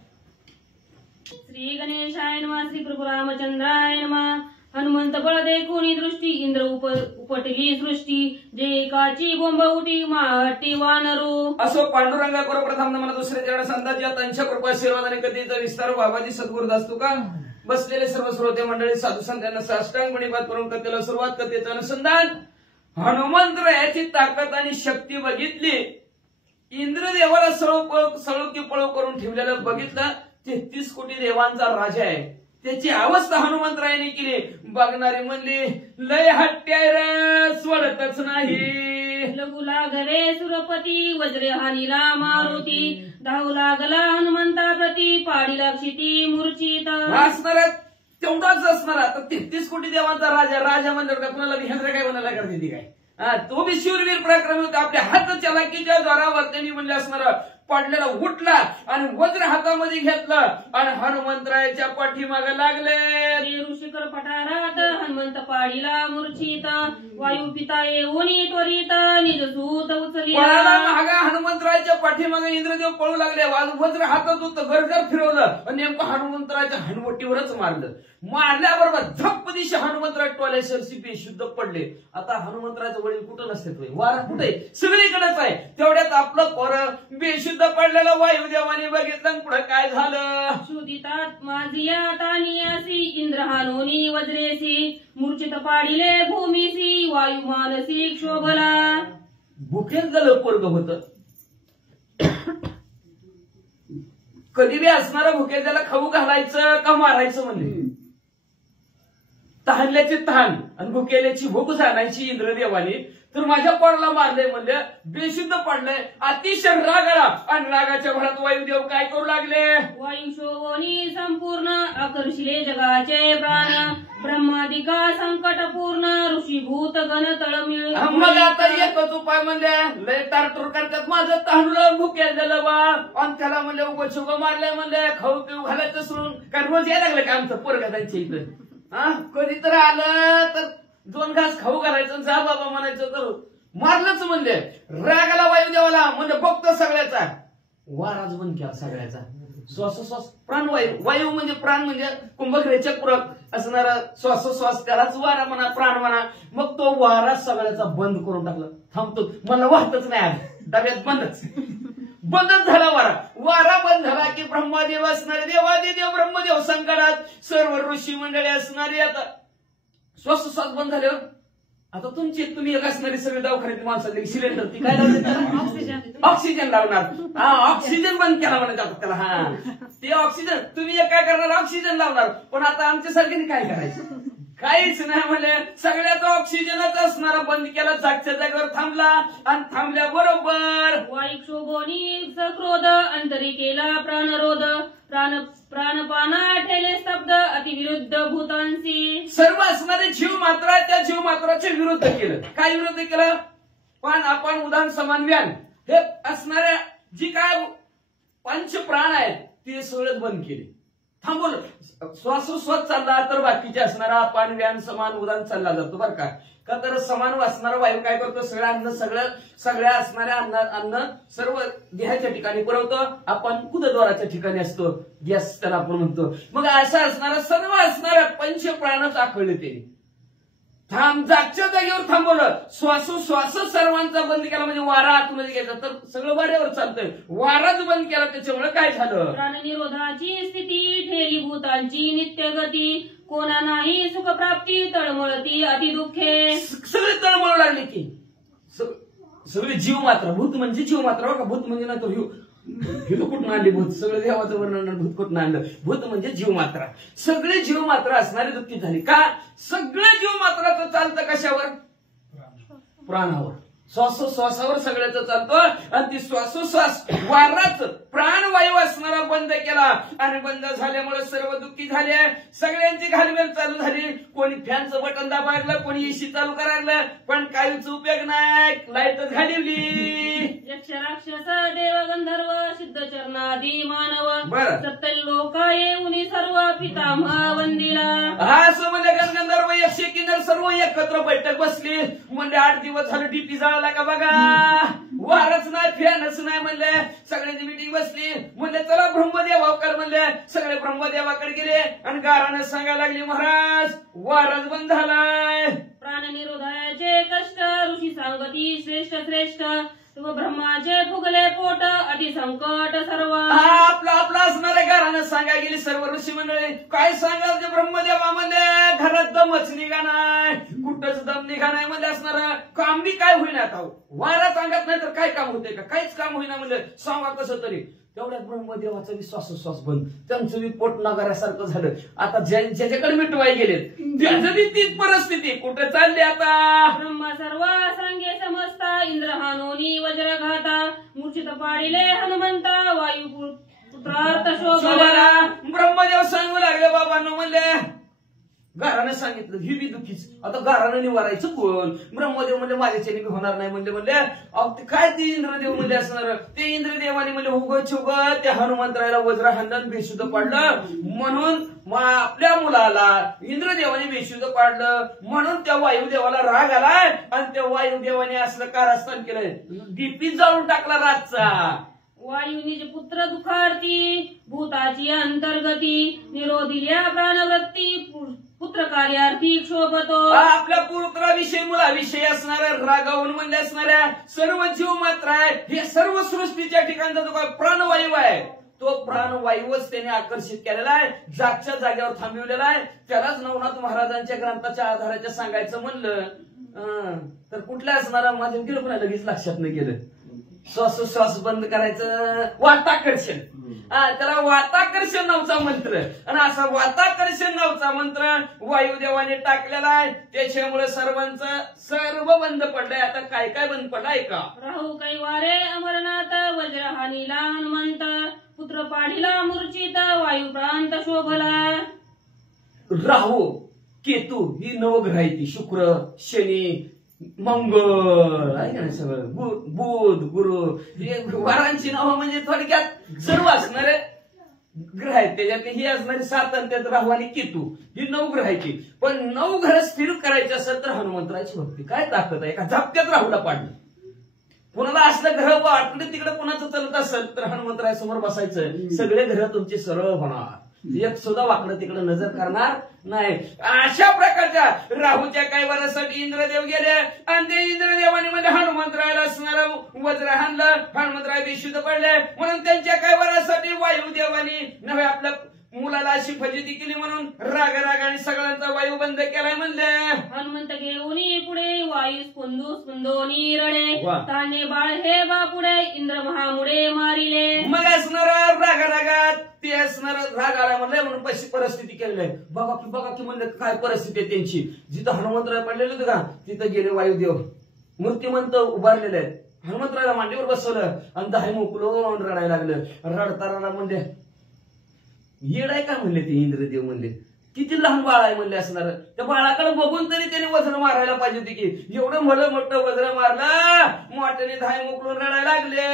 श्री गणेशाय नमः. श्री प्रभू रामचंद्राय नमः. हनुमंत बळ देखुनी दृष्टी इंद्र उपटली सृष्टी जे एकाची गोंबवटी माटी वानरू. असो पांडुरंगा करो प्रथम नमन दुसरे चरण संतात या त्यांच्या कृपा आशीर्वादाने कधीचा विस्तार बाबाजी सद्गुरू दासतो का. बसलेले सर्व श्रोते मंडळी साधू संतांना साष्टांग मणिपात करून कथेला सुरुवात, कथेचं अनुसंधान. हनुमंतरायाची ताकद आणि शक्ती बघितली. इंद्रदेवाला सळोकी पळो करून ठेवलेलं बघितलं. 33 कोटी देवांचा राजा आहे, त्याची अवस्था हनुमंतरायाने केली. बघणारे म्हणले लय हट्ट्याय रे सोडतच नाही. लगू लागले सुरपती वज्रे हानीला मारुती धावू लागला हनुमंता प्रती पाडीला क्षिती मूर्छित. असणाऱ्या तेवढाच असणारा. तर 33 कोटी देवांचा राजा, राजा म्हणल्यावर का कुणाला भिहांद्र काय म्हणायला करते ती काय? तो बी शूरवीर पराक्रमी होता. आपल्या हात चलाकीच्या द्वारावर त्यांनी म्हणजे असणारा पडलेला उठला आणि वज्र हातामध्ये घेतलं आणि हनुमंतरायाच्या पाठीमागे लागले. ऋषिकर पठारात हनुमंत पाडीला मूर्छित, वायू पिता येऊनी त्वरित, निज सूत उचलिया. महागा हनुमंतरायाच्या पाठीमागे इंद्रदेव पळू लागले. वज्र हातात होतं, गरगर फिरवलं आणि नेमकं हनुमंतरायाच्या हनुवटीवरच मारलं. मारल्याबरोबर झप्प दिशा हनुमंतराय टोल्याशी बेशुद्ध पडले. आता हनुमंतरायचं वडील कुठं नसते, वारा कुठे सगळीकडेच आहे. तेवढ्यात आपलं पोर बेशुद्ध पडलेलं वायुदेवाने बघितलं. पुढे काय झालं? शुदितात माझिया तानियासी, इंद्र हानोनी वज्रेसी, मूर्छित पाडिले भूमीसी, वायू मानसी क्षोभला. भुकेच झालं पोरग होत. कधी बी असणारं भुके त्याला खाऊ घालायचं का मारायचं म्हणले. तहानल्याची तहान आणि भुकेल्याची भूक जाणायची इंद्रदेवाने. तर माझ्या पोराला मारले म्हणले, बेशुद्ध पडलंय. अतिशय राग आला आणि रागाच्या भरात वायुदेव काय करू लागले? वायू शोभोनी संपूर्ण, आकर्षिले जगाचे प्राण, ब्रह्मादिका संकटपूर्ण, ऋषीभूत गण तळमिळ. मग आता एकच उपाय म्हणले, लय तारटूर करतात. माझं तहानलं भुकेल झालं बा आणि त्याला म्हणले उगच उगं मारलंय म्हणले. खाऊ पिऊ घालायचं सोडून काय रोज यायला लागलं का आमचं पोरगा त्यांच्या इथं? कधी तर आलं तर 2 घास खाऊ घालायचं, जा बाबा म्हणायचं. तर मारलंच म्हणले. रागाला वायुदेवाला म्हणजे बघतो सगळ्याचा. वाराच बंद केला सगळ्याचा. श्वासोश्वास प्राणवायू, वायू म्हणजे प्राण म्हणजे कुंभग्रेच्या पूरक असणारा श्वासोश्वास, त्यालाच वारा म्हणा, प्राण म्हणा. मग तो वारा सगळ्याचा बंद करून टाकला. थांबतो, मला वाटतच नाही आलं, डब्यात बंदच झाला वारा. वारा बंद झाला की ब्रह्मदेव असणारे, देवादिदेव ब्रह्मदेव संकटात, सर्व ऋषी मंडळी असणारी आता श्वासोश्वास बंद झाल्यावर आता तुम्ही एक असणारी सगळे दवाखान्यात माणसाला सिलेंडर ती काय लावते? ऑक्सिजन लावणार. ऑक्सिजन बंद केला म्हणतात त्याला. ते ऑक्सिजन तुम्ही एक काय करणार? ऑक्सिजन लावणार. पण आता आमच्यासारख्याने काय करायचं? काहीच नाही म्हणले. सगळ्याचा ऑक्सिजनच असणारा बंद केला. जागच्या जागेवर थांबला आणि थांबल्याबरोबर वायू शोभोनी सक्रोध, अंतरिकेला प्राणरोध, प्राणपाना ठेले स्तब्ध, अतिविरुद्ध भूतांशी. सर्व असणारे जीव मात्रा त्या जीव मात्राचे विरुद्ध केलं. काय विरुद्ध केलं? पण आपण उदाहरण समान व्यान हे असणाऱ्या जी काय पंच प्राण आहेत ते सगळं बंद केले, थांबवलं. श्वासोश्वास चालला तर बाकीचे असणारा अपान व्यान समान उदाहरण चालला जातो बरं का. का तर समान असणारा वायू काय करतो? सगळं अन्न सगळ्या असणाऱ्या अन्न सर्व देहाच्या ठिकाणी पुरवतो. आपण कुदद्वाराच्या ठिकाणी असतो, गॅस त्याला आपण म्हणतो. मग असं असणारा सर्व असणाऱ्या पंच प्राणच आखळले ते. जागच्या जागेवर थांबवलं. श्वासोश्वास सर्वांचा बंद केला म्हणजे वारा आतमध्ये घ्यायचा. तर सगळं वाऱ्यावर चालतंय. वाराच बंद केला त्याच्यामुळे काय झालं? प्राणनिरोधाची स्थिती, ठेली भूतांची नित्य गती, कोणा नाही सुखप्राप्ती, तळमळती अतिदुःखे. सगळे तळमळू लागले की सगळे जीव मात्र. भूत म्हणजे जीव मात्र बघा. भूत म्हणजे ना तो हिरो कुठून आणले भूत? सगळं देवाचं वर्णन भूत कुठून आणलं? भूत म्हणजे जीव मात्रा. सगळे जीव मात्र असणारे दुःखी झाले. का? सगळे जीव मात्राचं चालतं कशावर? प्राणावर. श्वासोश्वासावर सगळ्याचं चालतो. आणि ती श्वासोश्वास वाराच प्राणवायू असणारा बंद केला आणि बंद झाल्यामुळे सर्व दुःखी झाले. सगळ्यांची घालमेल चालू झाली. कोणी फॅनचं बटन दाबायला, कोणी एसी चालू करायला, पण काहीच उपयोग नाही. लाईटच घालवली. यक्ष राक्षस देव गंधर्व सिद्ध चरणादी मानव, बरं. सत्य लोक येऊनी सर्व पितामह वंदिला. हा असं म्हणजे गंधर्व यक्ष किन्नर सर्व एकत्र बैठक बसली. म्हणजे 8 दिवस झालं डीपी जाळला का बघा. वारच नाही, फॅनच नाही म्हणले. सगळ्यांची मीटिंग बसली. म्हणले चला ब्रह्मदेवाकडे. म्हणले सगळे ब्रह्मदेवाकडे गेले आणि गाराने सांगायला लागली, महाराज वारच बंद झालाय. प्राणनिरोधाचे कष्ट, ऋषी सांगती श्रेष्ठ, ब्रह्माचे फुगले पोट, अतिसंकट सर्व. आपला असणाऱ्या घरानं सांगायला गेली सर्व ऋषी मंडळी. काय सांगाल ते ब्रह्मदेवा म्हणले, घरात दमच निघा नाही, कुठंच दम निघा नाही म्हणले. असणार काम बी काय होईना. आता वारा सांगत नाही तर काय काम होते का? काहीच काम होईना म्हणलं. सांगा कसं तरी. तेवढ्यात ब्रह्मदेवाचा बी श्वासोश्वास बंद. त्यांचं बी पोट नगाऱ्यासारखं झालं. आता ज्याच्याकडे मिटवाय गेलेत त्याचं बी तीच परिस्थिती. कुठे चालली आता? ब्रह्म सर्व सांगे समजता, इंद्र हानोनी वज्रघाता, मूर्छित पाडिले हनुमंता, वायू पुत्रार्थ शोभला. ब्रह्मदेव सांगू लागले बाबांनो म्हणले गारानं सांगितलं ही बी दुखीच. आता गारानं निवारायचं कोण? ब्रह्मदेव म्हणले माझ्याच्याने बी होणार नाही म्हणले अहो ते काय ते इंद्रदेव म्हणले असणार. ते इंद्रदेवाने म्हणले उगच त्या हनुमंतरायला वज्र हाणलं बेशुद्ध पाडलं म्हणून आपल्या मुलाला इंद्रदेवाने बेशुद्ध पाडलं म्हणून त्या वायुदेवाला राग आलाय आणि त्या वायुदेवाने असलं कारस्थान केलंय. डीपी जाळून टाकला रातचा. वायुनिज पुत्र दुखार्थी भूताची अंतर्गती निरोधिल्या प्राणवृत्ती पुत्र कार्यार्थी क्षोभतो. आपल्या पुत्राविषयी मुलाविषयी असणाऱ्या रागावून म्हणले असणाऱ्या सर्व जीव मात्र आहे. हे सर्व सृष्टीच्या ठिकाणचा जो काय प्राणवायू आहे तो प्राणवायूच त्याने आकर्षित केलेला आहे. जागच्या जागेवर थांबवलेला आहे. त्यालाच नवनाथ महाराजांच्या ग्रंथाच्या आधाराच्या सांगायचं म्हणलं तर कुठल्या असणारा माझ्या गेलं पण लगेच लक्षात नाही गेलं. श्वासोश्वास बंद करायचं वाताकर्षण. त्याला वाताकर्षण नावचा मंत्र आणि असा वाताकर्षण नावचा मंत्र वायुदेवाने टाकलेला आहे. त्याच्यामुळे सर्वांचं सर्व बंद पडलंय. आता काय काय बंद पडलाय का? राहू कैवारे अमरनाथ वज्रहानीला हनुमंत पुत्र पाढीला मूर्छित वायू प्रांत शोभला. राहू केतू ही नवग्रह आहे ती. शुक्र शनी मंगळ आहे का नाही सगळं बुध गुरु हे वारांची नावं म्हणजे थोडक्यात सर्व असणारे ग्रह आहेत. त्याच्यातले ही असणारी 7 आणि त्यात राहू आणि केतू ही 9 ग्रह आहे की. पण 9 ग्रह स्थिर करायचे असेल तर हनुमंतराची भक्ती काय ताकद आहे. एका झपक्यात राहूला पाडलं. कुणाला असलं ग्रह वाटलं तिकडे कुणाचं चालत असेल तर हनुमंतरासमोर बसायचं. सगळे ग्रह तुमचे सरळ होणार. एक सुद्धा वाकडं तिकडे नजर करणार नाही. अशा प्रकारच्या राहूच्या काही वरासाठी इंद्रदेव गेले आणि ते इंद्रदेवाने म्हणजे हनुमंतरायला असणारा वज्र हाणलं. हनुमंतराय बेशुद्ध पडले म्हणून त्यांच्या काही वरासाठी वायुदेवाने नव्हे आपल्या मुलाला अशी फजिती केली म्हणून रागाने सगळ्यांचा वायू बंद केलाय म्हणले. हनुमंत घेऊन पुढे वायू स्पुंदोनी रडे ताने बाळ हे बापुडे इंद्र महामुडे मारिले. मग असणारा रागात ते असणार राग आला म्हणले म्हणून पशी परिस्थिती केलेली आहे. बघा की म्हणलं काय परिस्थिती आहे त्यांची. जिथं हनुमंतराय पडलेले होते का तिथं गेले वायुदेव मूर्तिमंत उभारलेले आहेत. हनुमंतरायला मांडीवर बसवलं आणि दाही मोकळून रडायला लागलं. रडताना म्हणले येड आहे का म्हणले ते इंद्रदेव. म्हणले किती लहान बाळ आहे म्हणले असणार. त्या बाळाकडे बघून तरी त्याने वज्र मारायला पाहिजे होती की. एवढं भलं मोठं वज्र मारलं मोठ्याने धाय मोकळून रडायला लागले.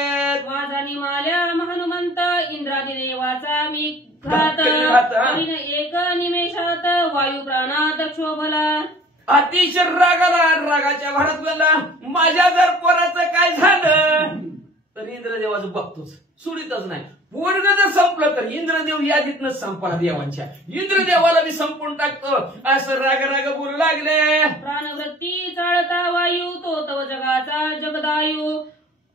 माझानी माल्या हनुमंत इंद्रादी देवाचा मी घात एक निमेषात वायू प्राणात क्षोभला. अतिशय रागाच्या भरात बोलला माझ्या जर पोराचं काय झालं तर इंद्रदेवाचं बघतोच सोडितच नाही. पोरग जर संपलं तर इंद्रदेव यादीतनं संपला देवांच्या. इंद्रदेवाला मी संपून टाकतो असं राग बोलू लागले. प्राणवृत्ती चाळता वायू तो तव जगाचा जगदायू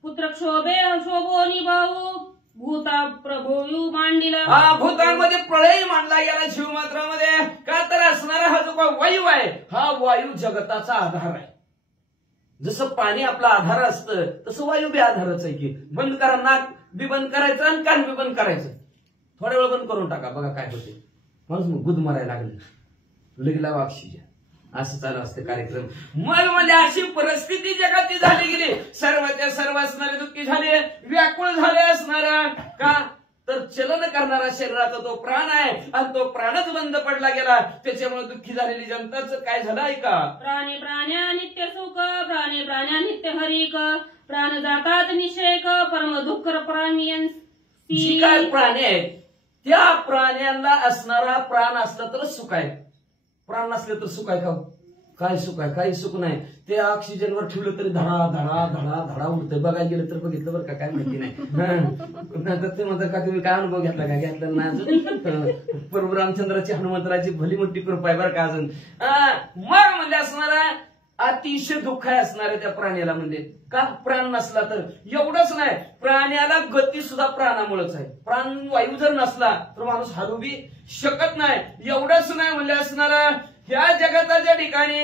पुत्र शोभो निभाऊ भूता प्रभू मांडीला. हा भूतांमध्ये प्रलय मांडला गेला शिवमात्रामध्ये. का तर असणारा हा जो वायू आहे हा वायू जगताचा आधार आहे. जसं पाणी आपला आधार असतं तसं वायू बी आधारच आहे की. बंद करा नाक बी बंद करायचं आणि कान बी बंद करायचं. थोड्या वेळ बंद करून टाका बघा काय होते. माणूस मग गुद मारायला लागले लगेला ऑक्सिजन असं चालू असते कार्यक्रम. मग म्हणजे अशी परिस्थिती जगाची झाली गेली. सर्वच्या सर्व असणारे दुःखी झाले व्याकुळ झाले असणारा. का तर चलन करणारा शरीराचा तो प्राण आहे आणि तो प्राणच बंद पडला गेला. त्याच्यामुळे दुःखी झालेली जनताच काय झालं ऐका. प्राणी प्राण्या नित्य सुख प्राणी प्राण्या नित्य हरिक प्राण जातात निषेक परम दुःख प्राणी. जी काय प्राणी आहेत त्या प्राण्यांना असणारा प्राण असला तर सुख आहे. प्राण नसले तर सुख आहे का? काय सुख आहे? काही सुख नाही. ते ऑक्सिजनवर ठेवलं तरी धडा धडा धडा धडा उडतंय. बघायला गेलं तर बघितलं बरं का काय माहिती नाही. ते म्हणतात का तुम्ही काय अनुभव घेतला का? घेतला ना अजून. प्रभू रामचंद्राची हनुमंतराची भली मोठी कृपा आहे बरं का अजून. मग म्हणजे असणारा अतिशय दुःख आहे असणारे त्या प्राण्याला. म्हणजे का प्राण नसला तर एवढंच नाही प्राण्याला गती सुद्धा प्राणामुळेच आहे. प्राणवायू जर नसला तर माणूस हलू बी शकत नाही. एवढंच नाही म्हणजे असणारा ह्या जगताच्या ठिकाणी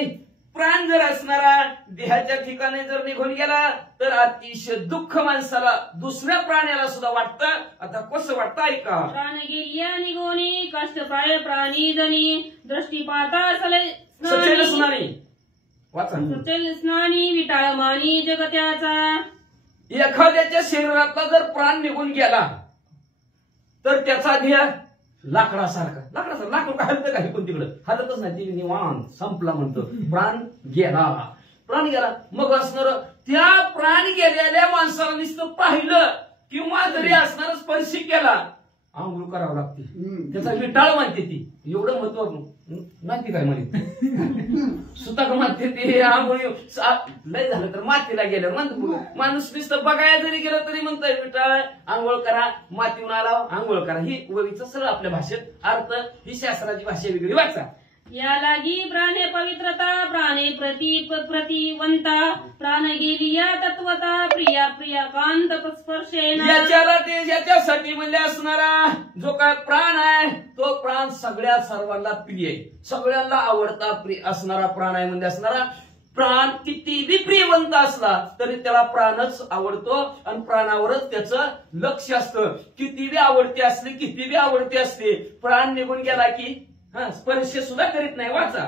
प्राण जर असणारा देहाच्या ठिकाणी जर निघून गेला तर अतिशय दुःख माणसाला दुसऱ्या प्राण्याला सुद्धा वाटतं. आता कसं वाटतं ऐका. प्राण गेल्या निघोनी कष्ट प्राय प्राणी जनी दृष्टीपाता सचेल स्नानी वाचा. सचेल स्नानी विटाळमानी जगत्याचा. एखाद्याच्या शरीरातला जर प्राण निघून गेला तर त्याचा ध्येय लाकडासारखा लाकूड काय हलतं काही पण तिकडं हलतच नाही ती निवांत संपला म्हणतो प्राण गेला मग असणार त्या प्राण गेलेल्या माणसाला नुसतं पाहिलं किंवा जरी असणार स्पर्श केला आंघोळ करावं लागते त्याचा विटाळ मानते ती एवढं महत्व नाही ती काय म्हणते सुताक मानते ती आंघोळ लय झालं तर मातीला गेलं म्हणतो माणूस नुसतं बघायला जरी गेलं तरी म्हणताय विटाळ आंघोळ करा मातीहून आला आंघोळ करा ही ववीचं सरळ आपल्या भाषेत अर्थ ही शास्त्राची भाषा वेगळी वाचा या लागी प्राणे पवित्रता प्राणे प्रतिवंता प्राण गेली या तत्वता प्रिया कांत स्पर्शेन याच्यासाठी म्हणजे असणारा जो काय प्राण आहे तो प्राण सगळ्या सर्वांना प्रिय आहे सगळ्यांना आवडता असणारा प्राण आहे म्हणजे असणारा प्राण किती बी प्रियवंत असला तरी त्याला प्राणच आवडतो आणि प्राणावरच त्याचं लक्ष असतं किती बी आवडती असते प्राण निघून गेला की स्पर्श सुद्धा करीत नाही वाचा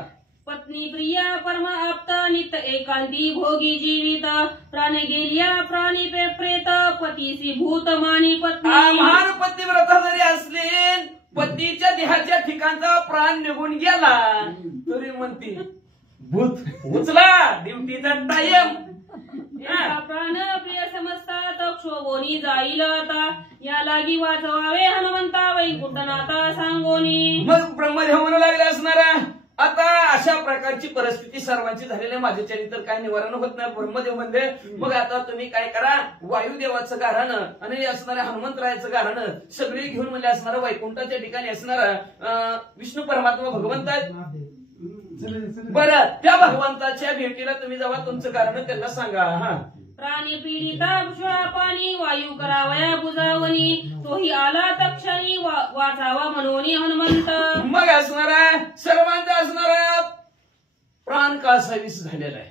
पत्नी प्रिया परमा आप्त नित एकांती भोगी जीवित प्राण गेल्या प्राणी प्रेत पतीसी भूत मानी पत्नी महान पतिव्रता जरी असले पतीच्या देहाच्या ठिकाणचा प्राण निघून गेला तरी म्हणते भूत उचला ड्युटीचा टाइम प्राण प्रिय समजतात क्षोभोनी जाईल आता या लागी वाचवावे हनुमंता वैकुंठनाथा सांगोनी मग ब्रह्मदेव म्हणू लागले असणारा आता अशा प्रकारची परिस्थिती सर्वांची झालेली माझ्याच्याने तर काय निवारण होत नाही ब्रह्मदेव म्हणजे मग आता तुम्ही काय करा वायुदेवाचं गारानं आणि असणाऱ्या हनुमंतरायाचं गारानं सगळे घेऊन म्हणजे असणारं वैकुंठाच्या ठिकाणी असणारा विष्णू परमात्मा भगवंत बरं त्या भगवंताच्या भेटीला तुम्ही जेव्हा तुमचं कारण त्यांना सांगा प्राणी पीडिता पाणी वायू करावया बुजावणी तोही आला तक्षणी वाचावा म्हणून हनुमंत मग असणारा सर्वांचा असणारा प्राण का सवीस झालेला आहे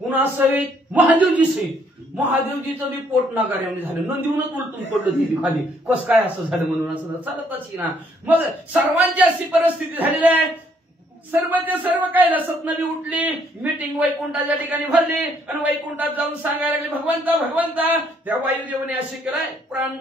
कुणा सहित महादेवजी सहित महादेवजीचं बी पोट नाकार्याने झालं नंदीहूनच उलटून पडलं तिथे खाली कस काय असं झालं म्हणून असं चालतच ना मग सर्वांची अशी परिस्थिती झालेली आहे सर्वचे सर्व काय सपनवी उठली मीटिंग वैकुंठाच्या ठिकाणी भरली आणि वैकुंठात जाऊन सांगायला लागले भगवंता त्या वायुदेवाने अशी केलाय प्राण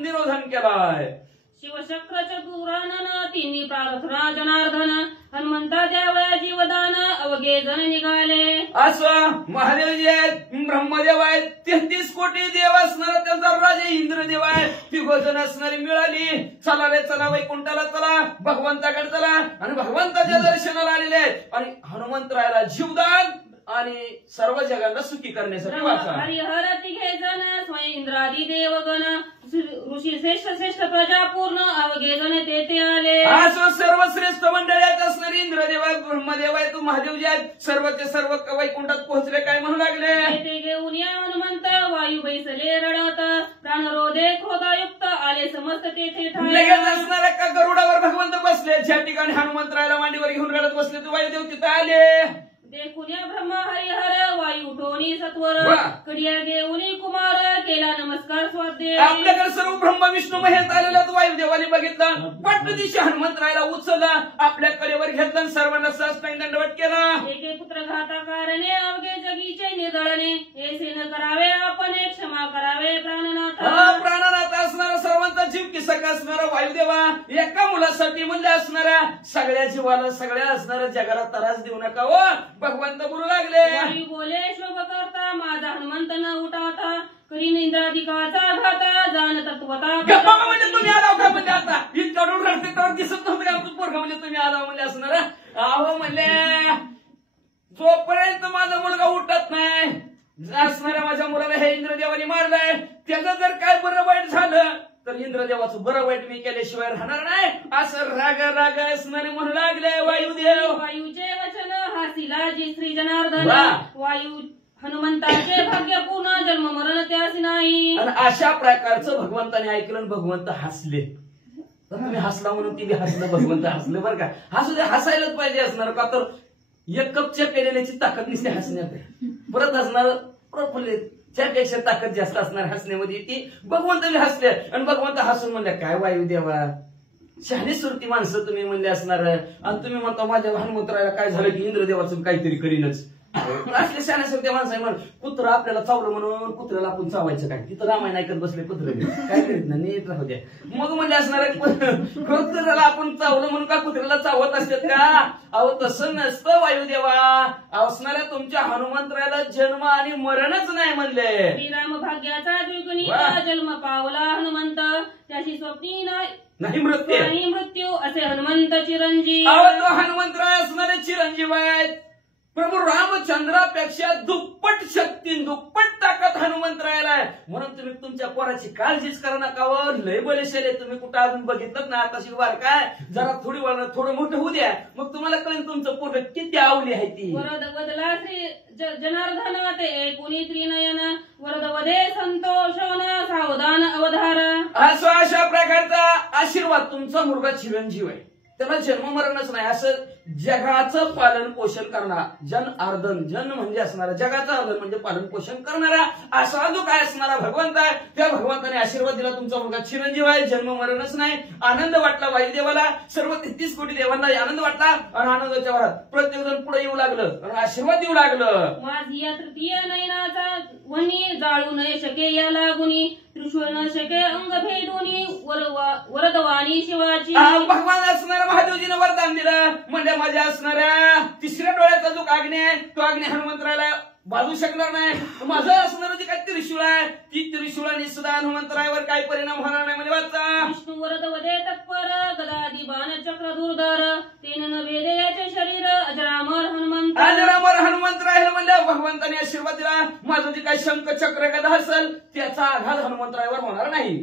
निरोधन केलाय शिवशक्राच्या पुराणन तिन्ही प्रार्थना जनार्दन हनुमंता द्यावया जीवदान अवघे जण निघाले असं महादेवजी आहेत ब्रह्मदेव आहेत 33 कोटी देव असणारा त्यांचा राजे इंद्रदेव आहे ती गोजन असणारी मिळाली चला रे चला वैकुंठाला चला भगवंताकडे चला आणि भगवंताच्या दर्शनाला आलेले आहेत आणि हनुमंतरायाला जीवदान आणि सर्व जगांना सुखी करण्यासाठी वाचा हरिहर तिघे जण स्वयं इंद्रादी देवगण ऋषी श्रेष्ठ प्रजा पूर्ण अवघे जण तेथे आले असं सर्वश्रेष्ठ मंडळी आहेत असणारी इंद्रदेव आहेत ब्रह्मदेव आहेत महादेवजी आहेत सर्वचे सर्व वैकुंठात पोहोचले काय म्हणू लागले तेथे घेऊन या हनुमंत वायू बैसले रडत प्राणरोधे क्रोधायुक्त आले समस्त तेथे लगेच असणाऱ्या का गरुडावर भगवंत बसले ज्या ठिकाणी हनुमंतरायाला मांडीवर घेऊन रडत बसले तर वायुदेव तिथे आले देखून या ब्रह्मा हरिहर वायू उठवणी सत्वर कडिया घेऊनी कुमार केला नमस्कार स्वाद्य आपल्याकडे सर्व ब्रह्मा विष्णू महेश आलेला वायुदेवाने बघितलं पट दिवशी हनुमंतरायाला उचलला आपल्या कडेवर घेतलं सर्वांना साष्टांग दंडवत केला एके पुत्र घाता कारणे अवघे जगीचे निदळणे ऐसे न करावे आपण क्षमा करावे प्राणनाथ असणारा सर्वांचा जीव किसक असणारा वायुदेवा एका मुलासाठी म्हणजे असणाऱ्या सगळ्या जीवाला सगळ्या असणाऱ्या जगाला त्रास देऊ नका हो भगवंत बोलू लागले वायू बोले शोभ करता माझा हनुमंत न उठाता करीन इंद्राधिकाचा घाता जाण तत्वता म्हणजे तुम्ही आला का म्हणजे आता इतकं रडते तर दिसत नव्हतं का पोरगा म्हणजे तुम्ही आला म्हणजे असणारा अहो म्हणले जोपर्यंत माझा मुलगा उठत नाही असणाऱ्या माझ्या मुलाला हे इंद्रदेवाने मारलंय त्याचं जर काय बरं वाईट झालं तर इंद्रदेवाचं बरं वाईट मी केल्याशिवाय राहणार नाही असं राग असणारे म्हणू लागले वायुदेव वायूचे वचन हासिलाजी श्री जनार्दन वायू हनुमंताचे भाग्यपूर्ण जन्म मरण त्यासी नाही आणि अशा प्रकारचं भगवंताने ऐकलं आणि भगवंत हसले तर तुम्ही हसला म्हणून ती हसलं भगवंत हसले बरं का हसू दे हसायलाच पाहिजे असणार का तर एक कपच्या पेलेल्याची ताकद नसते हसण्यात परत हसणार प्रफुल्लित त्यापेक्षा ताकद जास्त असणार हसण्यामध्ये ती भगवंत हसले आणि भगवंत हसून म्हणल्या काय वायुदेवा शहाणी सुरती माणसं तुम्ही म्हणले असणार आणि तुम्ही म्हणता माझ्या हनुमंतरायाला काय झालं की इंद्रदेवाचं काहीतरी करीनच असले शाण्यासारखे माणसं आहे म्हणून कुत्र आपल्याला चावलं म्हणून कुत्र्याला आपण चावायचं काय तिथं रामायण ऐकत बसले कुत्रे काय करीत ना नीट राहू द्या मग म्हणजे असणार कुत्र्याला आपण चावलं म्हणून का कुत्र्याला चावत असतात का अहो तसं नसतं वायुदेवा असणाऱ्या तुमच्या हनुमंतराला जन्म आणि मरणच नाही म्हणले श्रीराम भाग्याचा द्विगुणी जन्म पावला हनुमंत त्याची स्वप्नी नाही मृत्यू नाही मृत्यू असे हनुमंत चिरंजीव अहो तो हनुमंतराय असणारे चिरंजीव आहेत प्रभू रामचंद्रापेक्षा दुप्पट शक्ती दुप्पट ताकद हनुमंतरायाला आहे म्हणून तुम्ही तुमच्या पोराची काळजीच करू नका लय बलेशेले तुम्ही कुठं अजून बघितलं ना आता शिवार काय जरा थोडी वेळ थोडं मोठं होऊ द्या मग तुम्हाला कळेल तुमचं पोट किती आवली आहे ती वरद वदला श्री जनार्दन ते कुणी त्रिनयन वरद वदे संतोषन सावधान अवधार अशा प्रकारचा आशीर्वाद तुमचा मुलगा चिरंजीव आहे त्याला जन्म मरणच नाही असं जगाचं पालन पोषण करणारा जन म्हणजे असणारा जगाचं अर्धन म्हणजे पालन पोषण करणारा असा जो काय असणारा भगवंत आहे त्या भगवंताने आशीर्वाद दिला तुमचा मुलगा चिरंजीव आहे जन्म मरणच नाही आनंद वाटला वायुदेवाला सर्व 33 कोटी देवांना आनंद वाटला आणि आनंदाच्या वरात प्रत्येक जण पुढे येऊ लागलं आणि आशीर्वाद देऊ लागलं माझी या तृतीय नयनाचा वनी जाळू नये शके या लागुनी त्रिशूळ न शके अंग भेदुनी वरदवाणी शिवाची भगवान असणारा महादेवजीनं वरदान दिलं म्हणजे माझ्या असणाऱ्या तिसऱ्या डोळ्याचा जो अग्नी आहे तो अग्नी हनुमंतरायला बाजू शकणार नाही माझं असणारं जे काय त्रिशूळ आहे ती त्रिशूळाने सुद्धा हनुमंतरायावर काही परिणाम होणार नाही म्हणजे वाचा विष्णू वरद वदे तत्पर गदादी बाण चक्र दुर्धर तेन न भेदे याचे शरीर अजरामर हनुमंत अजरामर हनुमंतरायाला म्हणलं भगवंताने आशीर्वाद दिला माझं जे काही शंख चक्र गदा असेल त्याचा आघात हनुमंतरायावर होणार नाही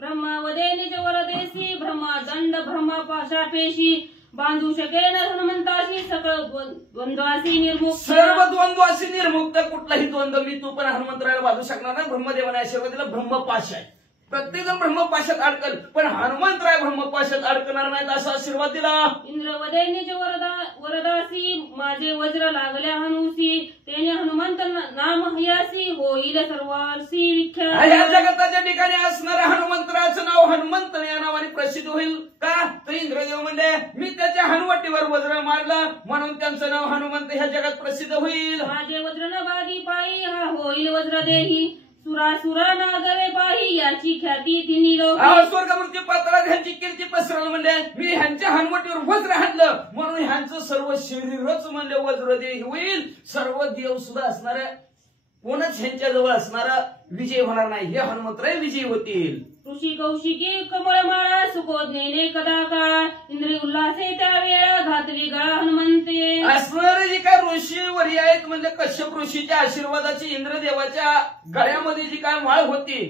ब्रह्मा वदे निज वरदेशी ब्रह्मा दंड ब्रह्मा पाशापेशी बांधू शकेन हनुमंताशी सकळ द्वंद्वासी निर्मुक्त सर्व द्वंद्वासी निर्मुक्त कुठलाही द्वंद्व मी तू पण हनुमंतरायाला बांधू शकणार नाही ब्रह्मदेवाने आशीर्वाद दिला ब्रह्मपाश आहे प्रत्येक जण ब्रह्मपाशात अडकल पण हनुमंतराय ब्रह्मपाशात अडकणार नाहीत असा आशीर्वाद दिला इंद्र वदे निज वरदासी माझे वज्र लागल्या हनुसी तेने हनुमंत नाम हयासी होईल सर्वासी विख्यात या जगताच्या ठिकाणी असणाऱ्या हनुमंतराचं नाव हनुमंत या नावाने प्रसिद्ध होईल का तर इंद्रदेव म्हणजे मी त्याच्या हनुवटीवर वज्र मारलं म्हणून त्यांचं नाव हनुमंत ह्या जगात प्रसिद्ध होईल माझे वज्र न बागी पायी हा होईल वज्र देही सुरासुरा नागवे पाही याची ख्याती तिन्ही लोक स्वर्गमूर्ती पात्रात ह्यांची कीर्ती पसरवलं म्हणजे मी ह्यांच्या हनुवटीवर वज्र हाणलं म्हणून ह्यांचं सर्व शरीरच म्हणजे वज्रदेही होईल सर्व देव सुद्धा असणाऱ्या कोणच ह्यांच्या जवळ असणारा विजय होणार नाही हे हनुमंतराय विजयी होतील ऋषी कौशिकी कमळमाळा सुकोज्ञेने कदा काळ इंद्रिय उल्हासे त्यावेळा घातली गळा हनुमंते असणारे जे काय ऋषी वरी आहेत म्हणजे कश्यप ऋषीच्या आशीर्वादाची इंद्रदेवाच्या गळ्यामध्ये जी काय माळ होती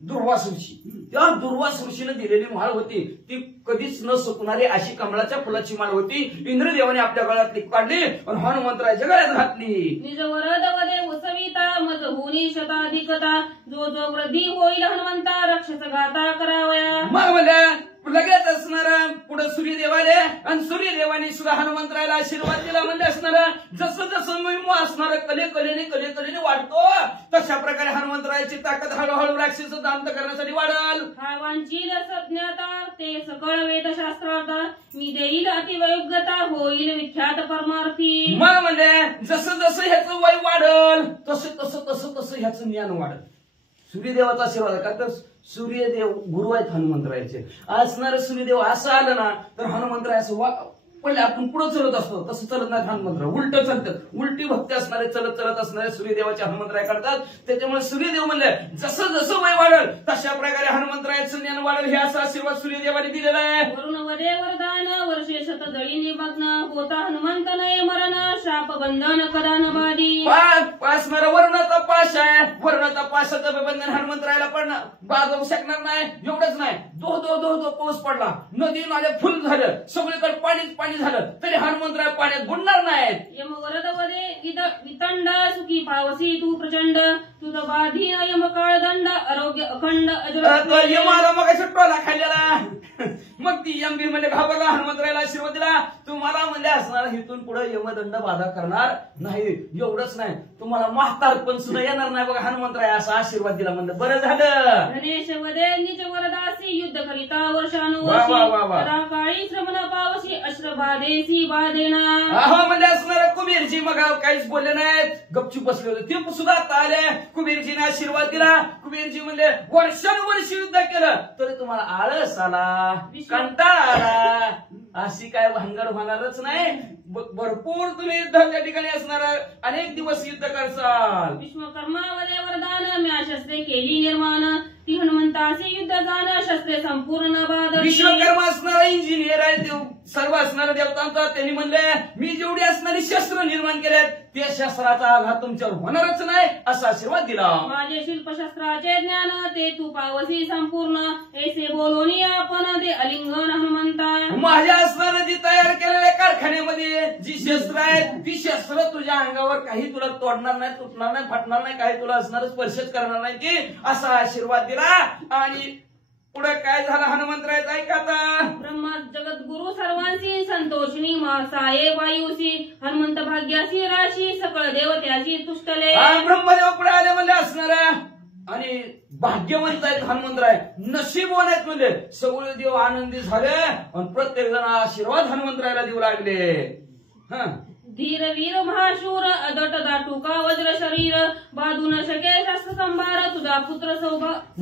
दुर्वास ऋषी त्या दुर्वास ऋषीने दिलेली माळ होती ती कधीच न सुकणारी अशी कमळाच्या फुलाची माळ होती इंद्रदेवाने आपल्या गळ्यातली काढली आणि हनुमंतरायाच्या गळ्यात घातली निज वरद वदे उसविता मज होनी शताधिकता जो जो वृद्धी होईल हनुमंता रक्षस गाता करावया मग म्हणजे लगेच असणारा पुढे सूर्यदेवाले आणि सूर्यदेवाने सुद्धा हनुमंतरायाला आशीर्वाद दिला म्हणजे असणारा जसं जसं मी असणारा कलेने वाढतो तशा प्रकारे हनुमंतरायाची ताकद हळूहळू राक्षस दांत करण्यासाठी वाढल हा वांचील सज्ञाता ते सकळ वेदशास्त्रार्थ मी देईल अतिवयोग्यता होईल विख्यात परमार्थी मग म्हणजे जसं जसं ह्याचं वय वाढल तसं ह्याचं ज्ञान वाढल सूर्यदेवाचा आशीर्वाद आहे का तर सूर्यदेव गुरु आहेत हनुमंतरायाचे असणारं सूर्यदेव असं आलं ना तर हनुमंतराय असं पहिले आपण पुढे चलत असतो तसं चलत नाही हनुमंतराय उलट चालतात उलटी भक्ती असणारे चलत असणारे सूर्यदेवाचे हनुमंतराय करतात त्याच्यामुळे सूर्यदेव म्हणले जसं जसं वय वाढल तशा प्रकारे हनुमंतरायाचं ज्ञान वाढल हे असा आशीर्वाद सूर्यदेवाने दिलेला आहे वरुण वदे वरदान वर्षे शतदळी निमग्न होता हनुमंत नये मरण शाप बंधन कदा न बाधी असणारा वर्णाचा पाश आहे वर्णाचा पाशाचं बंधन हनुमंतरायाला पण बाजवू शकणार नाही एवढंच नाही दो पाऊस पडला नदी नाले फुल झालं सगळीकडे पाणी झालं तरी हनुमंतराय पाण्यात बुडणार नाहीत यम वरद वदे वितंड सुखी पावसी तू प्रचंड तुझं बाधी यम काळ दंड आरोग्य अखंड अजर यमाला मग टोला खाल्लेला मग ती यम भीम म्हणजे घाबरला, हनुमंतरायाला आशीर्वाद दिला, तुम्हाला म्हणजे असणार इथून पुढे यमदंड बाधा करणार नाही. एवढंच नाही, तुम्हाला म्हातारपण सुद्धा येणार नाही बघा हनुमंतराय असा आशीर्वाद दिला. म्हणलं बरं झालं. धनेश वदे निज वरदासी युद्ध करिता वा, वा, वा, वर्षानुवर्षी वा. काळी श्रमण पावशी अश्र बाधेसी बाधेना. अहो म्हणजे असणार कुबेरजी मग काहीच बोलले नाहीत, गपचूप बसले होते. ते सुद्धा आता आले, कुबेरजीने आशीर्वाद दिला. कुबेरजी म्हणले वर्षानुवर्षी युद्ध केलं तरी तुम्हाला आळस आला, कंटाळा आला, अशी काय भानगड होणारच नाही. भरपूर तुम्ही युद्धाच्या ठिकाणी असणार, अनेक दिवस युद्ध करसाल. विश्वकर्मा वदे वरदान म्या शस्त्रे केली निर्माण ती हनुमंतासी युद्ध जाण शस्त्रे संपूर्ण बाध. विश्वकर्मा असणारा इंजिनियर आहे, ते सर्व असणाऱ्या देवतांचा. त्यांनी म्हणले मी जेवढी असणारी शस्त्र निर्माण केलेत त्या शस्त्राचा आघात तुमच्यावर होणारच नाही असा आशीर्वाद दिला. माझे शिल्पशास्त्राचे ज्ञान ते तू पावसी संपूर्ण ऐसे बोलोनी आपण ते अलिंगन हनुमंता. माझ्या असणारं जी तयार केलेल्या कारखान्यामध्ये जी शस्त्र आहेत ती शस्त्र तुझ्या अंगावर काही तुला तोडणार नाही, तुटणार नाही, फाटणार नाही, काही तुला असणार स्पर्शच करणार नाही की असा आशीर्वाद दिला. आणि पुढे काय झालं हनुमंतरायचं ऐका आता. ब्रह्मा जगद्गुरु सर्वांशी संतोषिनी मासाये वायुसी हनुमंत भाग्यासी राशी सकळ देवत्याची तुष्टले. ब्रह्मदेव पुढे आले म्हणजे असणारा आणि भाग्यवंत आहेत हनुमंतराय, नशीबवान आहेत म्हणजे. सगळे देव आनंदी झाले आणि प्रत्येक जण आशीर्वाद हनुमंतरायला देऊ लागले. धीर वीर महाशूर अदट दाटुका वज्र शरीर बाधू न शके शास्त्र संभार तुझा पुत्र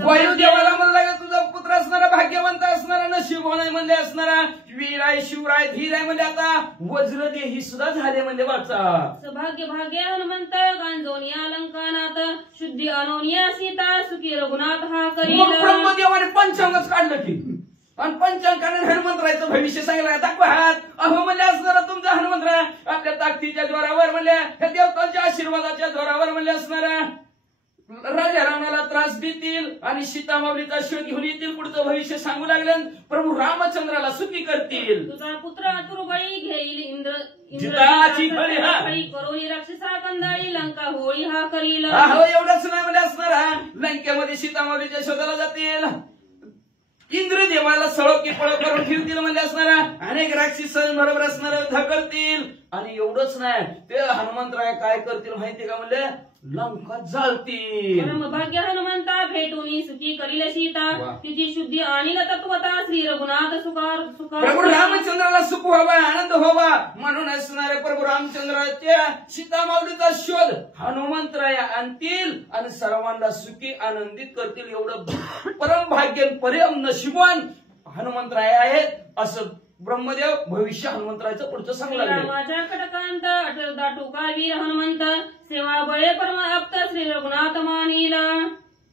वायुदेवाला म्हणला का तुझा पुत्र असणारा, भाग्यवंत असणारा, नशीबवान आहे म्हणजे असणारा, वीर आहे, शिवर आहे, धीर आहे म्हणजे आता वज्रदेही सुद्धा झाले म्हणजे वाचा. सौभाग्य भाग्य हनुमंत गांजोनिया अलंकानात शुद्धी अनोनिया सीता सुखी रघुनाथ हा करी. मग ब्रह्मदेवाने पंचांगच काढलं की, आणि पंचांगाने हनुमंतरायचं भविष्य सांगितलं. दाखवा हात. अहो म्हणजे असणारा तुमचा हनुमंतराय आपल्या ताकदीच्या जोरावर म्हणले, ह्या देवतांच्या आशीर्वादाच्या जोरावर म्हणले असणारा राजा रावणाला त्रास देतील आणि सीतामाऊलीचा शोध घेऊन येतील. पुढचं भविष्य सांगू लागले. प्रभू रामचंद्राला सुखी करतील. तुझा पुत्र अतुर्बळी घेईल इंद्र जिताची फळे हा. करोनी राक्षसा कंदाळी लंका होळी हा करील. अहो एवढंच नाही म्हणजे असणारा लंकेमध्ये सीतामाऊलीच्या शोधाला जातील. इंद्रदेवाला सळो की पळ करून ठेवतील म्हणजे असणारा अनेक राक्षस बरोबर असणारा युद्ध करतील. आणि एवढंच नाही, ते हनुमंतराय काय करतील माहिती का म्हणजे लंका जाळतील. परमभाग्य हनुमंता भेटून सुखी करील सीता तिची शुद्धी आणि तत्वता श्री रघुनाथ सुकार प्रभू रामचंद्राला सुख व्हावा, आनंद व्हावा म्हणून असणारे प्रभू रामचंद्राच्या सीतामाऊलीचा शोध हनुमंतराय आणतील आणि सर्वांना सुखी आनंदित करतील. एवढं परमभाग्य परम नशिबान हनुमंतराय आहेत असं ब्रह्मदेव भविष्य हनुमंतरायचं पुढचं सांगू लागले. रामाच्या खडकांत अटल दाटुका वीर हनुमंत सेवा बळे परम आप्त श्री रघुनाथ मानिला.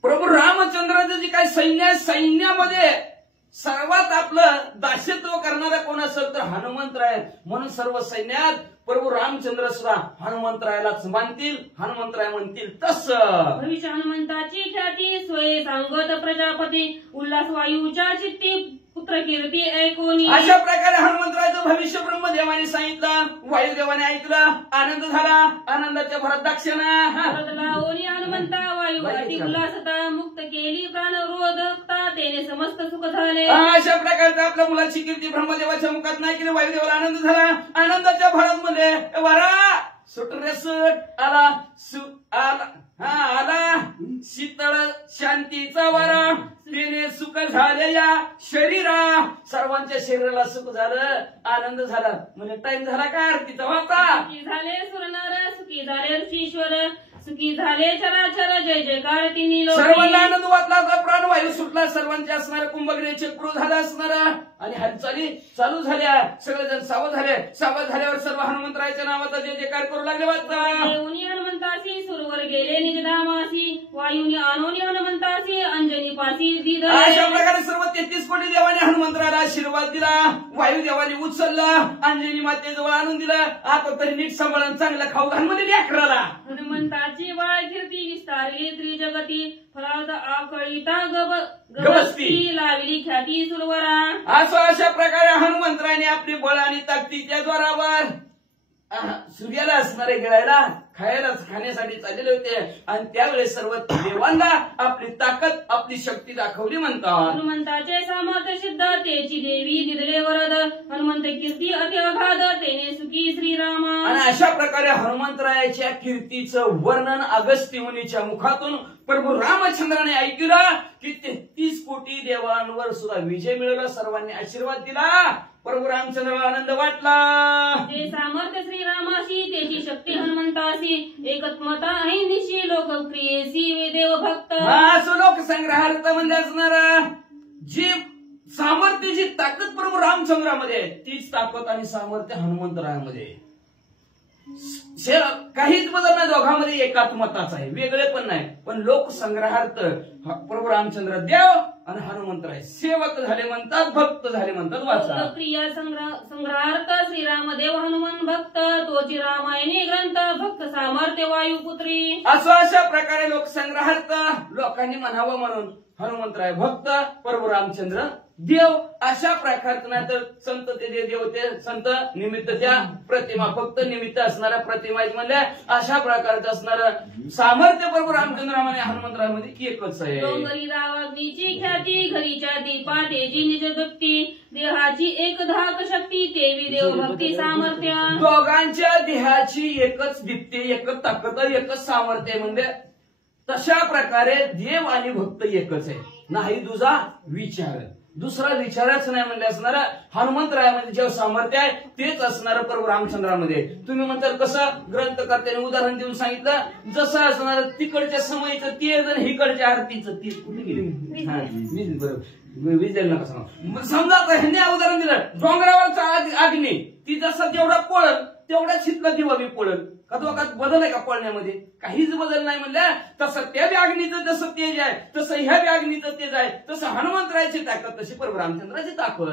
प्रभू रामचंद्राचं जे काही सैन्य आहे, सैन्यामध्ये सर्वात आपलं दास्यत्व करणारा कोण असेल तर हनुमंतराय. म्हणून सर्व सैन्यात प्रभू रामचंद्र सुद्धा हनुमंतरायलाच मानतील, हनुमंतराय म्हणतील तसं. भविष्य हनुमंताची ख्याती स्वये सांगत प्रजापती उल्हास वायूच्या चित्ती पुत्र कीर्ती ऐकोनी. अशा प्रकारे हनुमंतरायचं भविष्य ब्रह्मदेवाने सांगितलं, वायुदेवाने ऐकलं, आनंद झाला. आनंदाच्या भरात दाक्षिणा ओरी हनुमंता वायू अति उल्हासता मुक्त केली प्राणरोधकता तेने समस्त सुख झाले. अशा प्रकारचा आपल्या मुलाची कीर्ती ब्रह्मदेवाच्या मुखात नाही केली. वायुदेवाला आनंद झाला. आनंदाच्या भरात मध्ये वरा सुट रे सुट आला आला शीतळ शांतीचा वारा तिने सुख झाले या शरीरा. सर्वांच्या शरीराला सुख झालं, आनंद झाला. म्हणजे टाइम झाला का आरतीचा होता. सुखी झाले सुरनर सुखी झाले ऋषीश्वर सुखी झाले चराचर जय जयकार तिन्ही लोक. सर्वांना आनंद वाटला, प्राणवायू सुटला. सर्वांच्या असणाऱ्या कुंभग्रे चक्रू झाला असणारा आणि हालचाली चालू झाल्या. सगळेजण सावध झाले. सावध झाल्यावर सर्व हनुमंतरायच्या नावाचा जय जयकार करू लागले. देवनी हनुमंतासी सुरवर गेले निजधामासी वायूनी आणोनी हनुमंतासी अंजनी पासी दिद. अशा प्रकारे सर्व 33 कोटी देवाने हनुमंतराला आशीर्वाद दिला. वायुदेवाने उचलला, अंजनी मातेजवळ आणून दिला. आता तरी नीट सांभाळून चांगला खाऊ घाल मध्ये लेकराला. हनुमंताची बाळ कीर्ती विस्तारली त्रिजगती फलावत आकळीता गवस्ती लावली ख्याती सुरवरा. असं अशा प्रकारे हनुमंतराने आपली बळ आणि ताकदीच्या जोरावर सूर्याला असणारे गिळायला खाण्यासाठी चाललेले होते आणि त्यावेळेस सर्व देवांना आपली ताकद आपली शक्ती दाखवली म्हणतात. हनुमंताचे सामर्थ्य सिद्ध तेची देवी दिदले वरद हनुमंत कीर्ती अति अगाध तेने सुखी श्रीरामा. आणि अशा प्रकारे हनुमंतरायाच्या कीर्तीचं वर्णन अगस्त्य मुनीच्या मुखातून प्रभू रामचंद्राने ऐकलं की 33 कोटी देवांवर सुद्धा विजय मिळवला. सर्वांनी आशीर्वाद दिला. प्रभू रामचंद्राला आनंद वाटला. ते सामर्थ्य श्रीरामाशी त्याची शक्ती हनुमंताशी एकत्मता अहिंदिशी लोकप्रियेसी वे देव भक्त. असं लोकसंग्रहार्थ म्हणजे असणार जी सामर्थ्य जी ताकद प्रभू रामचंद्रामध्ये आहे तीच ताकद आणि सामर्थ्य हनुमंतरायामध्ये आहे. काहीच बदल नाही. दोघांमध्ये एकात्मताच आहे. वेगळे पण नाही. पण लोकसंग्रहार्थ प्रभू रामचंद्र देव आणि हनुमंतराय सेवक झाले म्हणतात भक्त झाले म्हणतात. वाचा प्रिय संग्रहार्थ श्रीरामदेव हनुमान भक्त तोची रामायणी ग्रंथ भक्त सामर्थ्य वायुपुत्री. अशा प्रकारे लोकसंग्रहार्थ लोकांनी म्हणावं म्हणून हनुमंतराय भक्त प्रभू रामचंद्र देव. अशा प्रकारचं नाही तर संत ते देव ते संत निमित्त त्या प्रतिमा फक्त निमित्त असणाऱ्या प्रतिमा म्हणल्या अशा प्रकारचं असणारं सामर्थ्य प्रभू रामचंद्रामध्ये हनुमंतरामध्ये एकच आहे. डोंगरी रावणीची ख्याती घरीच्या दीपा तेजी निज दुप्ती देहाची एक धाक शक्ती देवी देव भक्ती सामर्थ्य. दोघांच्या देहाची एकच दीप्ती एकच ताकद एकच सामर्थ्य म्हणजे तशा प्रकारे देव आणि भक्त एकच आहे. नाही दुजा विचार दुसरा विचारच नाही म्हणजे असणार हनुमंतरायामध्ये जे सामर्थ्य आहे तेच असणार प्रभू रामचंद्रामध्ये. तुम्ही म्हणतात कसं ग्रंथकर्त्याने उदाहरण देऊन सांगितलं जसं असणार तिकडच्या समयीचं तेज आणि हिकडच्या आरतीचं तेज कुठे गेली बरोबर विजयला नका सांगा. समजा ह्यांनी उदाहरण दिलं डोंगरावरचा अग्नी ती जसं जेवढा पळल तेवढाच हितला दिवा बी पळल. का दोघात बदल आहे का पळण्यामध्ये? काहीच बदल नाही म्हणल्या. तसं त्या अग्नीचं जसं तेज आहे तसं ह्या अग्नीचं तेज आहे तसं हनुमंतरायाची ताकद तशी प्रभू रामचंद्राची ताकद.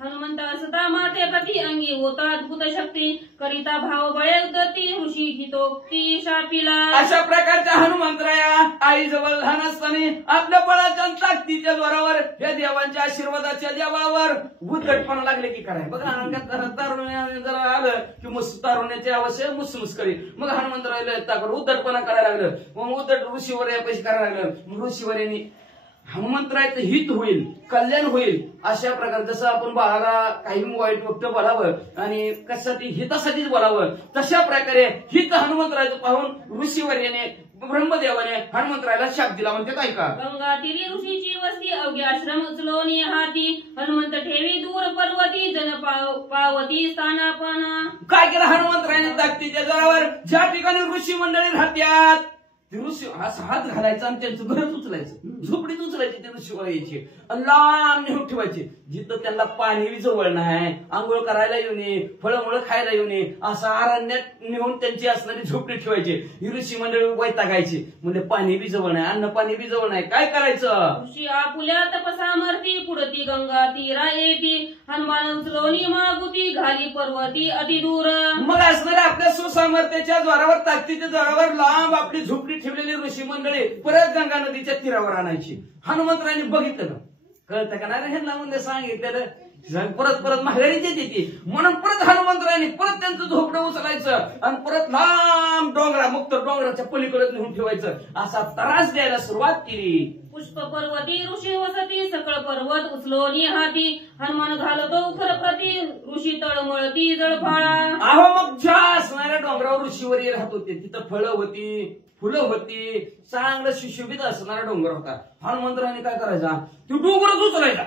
हनुमंत असता माते प्रति अंगी होता अद्भुत शक्ती करिता भाव बळे उदती ऋषी हितोक्ती शापिला. अशा प्रकारच्या हनुमंतराया आईजवळ लहान असताना आपल्या बळाच्या ताकदीच्या जोरावर या देवांच्या आशीर्वादाच्या देवावर उद्धटपणा लागले की काय बघा अंगात तारुण्य जरा आलं की मस्त तारुण्याची आवश्यक मुसमुस करी. मग हनुमंतरायाला ताकद उद्धटपणा करायला लागलं. मग उद्धट ऋषीवर पैसे करायला लागलं. मग ऋषीवर यांनी हनुमंतरायाचं हित होईल कल्याण होईल अशा प्रकारे जसं आपण बाळाला काही वाईट वक्त बोलावं आणि कशासाठी हितासाठीच बोलावं तशा प्रकारे हित हनुमंतरायाचं पाहून ऋषीवर येणे ब्रह्मदेवाने हनुमंतरायाला शाप दिला म्हणते काय का. गंगा तिरी ऋषीची वस्ती अवघ्या आश्रम उचलोनी हाती हनुमंत ठेवी दूर पर्वती जन पावती स्थानापना. काय केलं हनुमंतरायाने ताकदीच्या जोरावर ज्या ठिकाणी ऋषी मंडळी राहत्यात ऋषी असा हात घालायचा आणि त्यांचं घरच उचलायचं झोपडीत उचलायची ते ऋषीवर यायची लांब नेऊन ठेवायचे. जिथं त्यांना पाणी जवळ नाही आंघोळ करायला येऊ नये फळमुळं खायला येऊ नये असं अरण्यात नेऊन त्यांची असणारी झोपडी ठेवायची. ही ऋषी मंडळी वैतागायची म्हणजे पाणी बी जवळ नाही अन्न पाणी बी जवळ नाही काय करायचं. ऋषी आपुल्या तपसामर्थी पुढती गंगा तीरा येती हनुमान उचलोनी मागुती घाली पर्वती अति दूर. मग असणाऱ्या आपल्या सुसामर्थ्याच्या द्वारावर ताकदीच्या द्वारावर लांब आपली झोपडी ठेवलेली ऋषी मंडळी परत गंगा नदीच्या तीरावर आणायची. हनुमंतरायांनी बघितलं ना कळतं का नाही ह्यांना म्हणजे सांगितलेलं परत परत माघारी देते ती म्हणून परत हनुमंतरायांनी परत त्यांचं झोपडं उचलायचं आणि परत लांब डोंगरा मुक्त डोंगराच्या पलीकडे नेऊन ठेवायचं असा त्रास द्यायला सुरुवात केली. पुष्प पर्वती ऋषी वसती सकळ पर्वत उचलोनी हाती हनुमान घालतो उखर प्रती ऋषी तळमळती जळफाळा. अहो मग ज्या असणाऱ्या डोंगरावर ऋषीवर राहत होते तिथं फळं होती फुलं होती चांगलं सुशोभित असणारा डोंगर होता. हनुमंतरायाने काय करायचा तो डोंगरच उचलायचा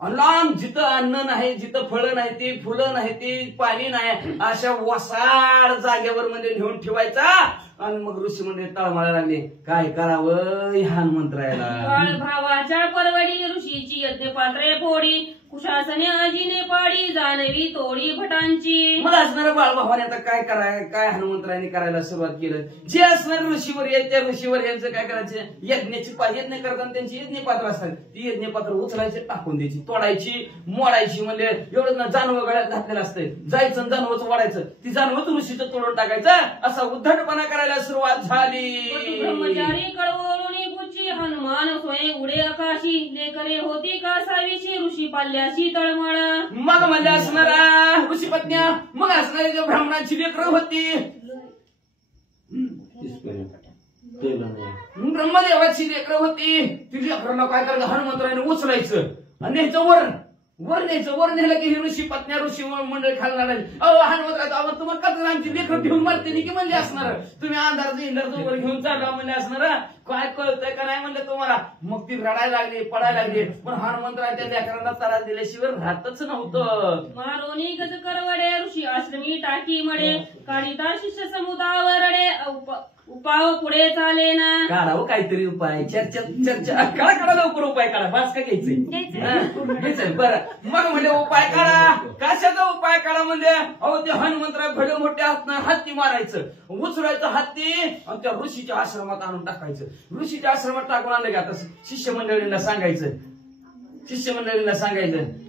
आणि लांब जिथं अन्न नाही जिथं फळं नाही ती फुलं नाही ती पाणी नाही अशा वसाड जागेवर मध्ये नेऊन ठेवायचा आणि मग ऋषी म्हणजे तळमळायला लागले काय करावं हनुमंतरायाला. भावाच्या परवडी ऋषीची यज्ञ पात्रे फोडी कुशासने अजिने पाडी जानवी तोडी भटांची. मला असणारं बाळभावाने आता काय हनुमंतरायांनी करायला सुरुवात केलं. जे असणारे ऋषीवर आहेत त्या ऋषीवर यांचं काय करायचं यज्ञ करताना त्यांची यज्ञ पात्र असतात ती यज्ञ पात्र उचलायचे टाकून द्यायची तोडायची मोडायची म्हणजे एवढं जानवं गळ्यात घातलेलं असतंय जायचं जानवच वाढायचं ती जानवच ऋषीचं तोडून टाकायचं असा उद्धटपणा करायला सुरुवात झाली. ब्रह्मचारी कळवळून पुच्ची हनुमान स्वयं उडे आकाशी लेकरे होती का सावीची ऋषी पाल्याशी तळमळ. मग म्हणजे असणारा ऋषी पत्न्या मग असणारी ब्राह्मणाची लेकरं होती ब्रह्मदेवाची लेकरं होती, ती लेकरांना काय करायचं, हनुमंतरायाने उचलायचं आणि न्यायचं वर न्यायचं. वर नेलं की ही ऋषी पत्न्या ऋषी मंडळी खालणार हनुमंतराय तुम्हाला कसं आमची लेकरं घेऊन मारते की म्हणले असणार, तुम्ही अंधाराचं इंधाराचं वर घेऊन चालला म्हणले असणार, काय कळतंय का नाही म्हणलं तुम्हाला. मग ती रडायला लागली, पडायला लागली, पण हनुमंतराय त्या लेकरांना त्रास दिल्याशिवाय राहतच नव्हतं. मारोनी गज करवडे ऋषी आश्रमी टाकी मडे काढिता शिष्य समुदावरडे उपाव पुढे चाले ना. काढावं काहीतरी उपाय, चर्चा काढा लवकर उपाय काढा, बास का घ्यायचंय बरं. मग म्हणजे उपाय काढा, कशाचा उपाय काढा म्हणजे अहो ते हनुमंतराय भले मोठ्या हत्ती मारायचं, उचलायचं हत्ती आणि त्या ऋषीच्या आश्रमात आणून टाकायचं. ऋषीच्या आश्रमात टाकून आणलं की आता शिष्यमंडळींना सांगायचं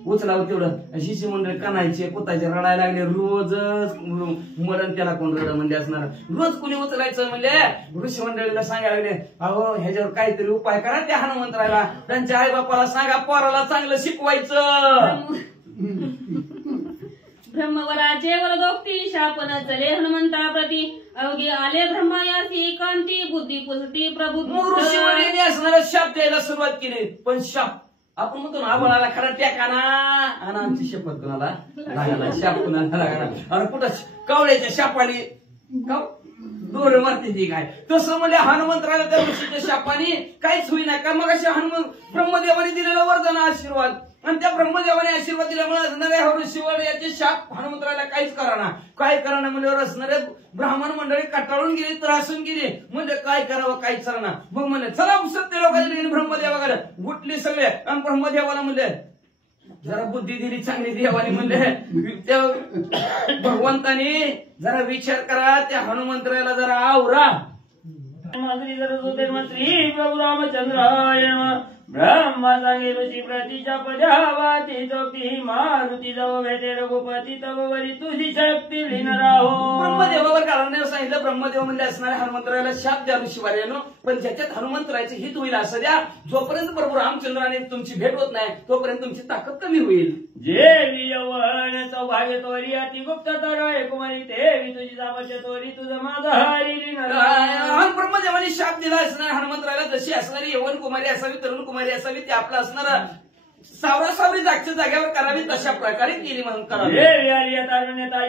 उचलावं तेवढं. शिष्यमंडळी कणायचे, कुतायचे, रडायला लागले. रोजच मरण त्याला कोण रड म्हणजे असणार, रोज कुणी उचलायचं म्हणजे ऋषी मंडळीला सांगायला लागले अहो ह्याच्यावर काहीतरी उपाय करा. त्या हनुमंतरायला त्यांच्या आई बापाला सांगा पोराला चांगलं शिकवायचं. ब्रह्मवराचे वरदोक्ती शापन चले हनुमंताप्रती अवघे आले ब्रह्मायासी कांती बुद्धी पुसती प्रभू. ऋषी मंडळीने असणारा शाप द्यायला सुरुवात केली, पण शाप आपण म्हणतो ना आबळाला खरा टॅकाना आणि आमची शपथ कुणाला लागला, शाप कुणाला लागला. आणि कुठं कावळ्याच्या शापाने दोरे मारते ती काय तसं म्हणजे हनुमंतराला त्या ऋषीच्या शापाने काहीच होईना का. मग अशा ब्रह्मदेवाने दिलेला वरदान आशीर्वाद आणि त्या ब्रह्मदेवाने आशीर्वाद दिल्यामुळे असणाऱ्या ऋषीवर याचे शाप हनुमंतराला काहीच कराना. काय कराना म्हणजे असणारे ब्राह्मण मंडळी कटाळून गेली, त्रासून गेली. म्हणजे काय करावं काहीच कराना. मग म्हणले चला सत्य लोकांनी ब्रह्मदेवाकडे उठले सगळे आणि ब्रह्मदेवाला म्हणले जरा बुद्धी दिली चांगली देवाने म्हणले त्या भगवंतानी जरा विचार करा, त्या हनुमंतराला जरा आवरा. श्री प्रभू रामचंद्राय ब्रह्मा सांगे ऋषी प्रतीच्या प्रजावाती जोक्ती मारुती जव भेटे रघुपती तव वरी तुझी शक्ती लीन राहो. ब्रह्मदेवावर कारण सांगितलं. ब्रह्मदेव म्हणजे असणाऱ्या हनुमंतराला शाप द्या ऋषीवार्यानो, पण ज्याच्यात हनुमंतरायचे हित होईल असं द्या. जोपर्यंत प्रभू रामचंद्राने तुमची भेट होत नाही तोपर्यंत तुमची ताकद कमी होईल. जेवी यवन सौभाग्य तोरी अति गुप्त तर कुमारी देवी तुझी सामर्थ्य तोरी तुझं माझं हरी लीन राहो. ब्रह्मदेवाने शाप दिला असणाऱ्या हनुमंतराला जशी असणारी यवन कुमारी असावी, तरुण कुमारी असावी, ते आपलं असणारा सावरासावरी जागच्या जागेवर करावी तशा प्रकारे केली म्हणून करावी.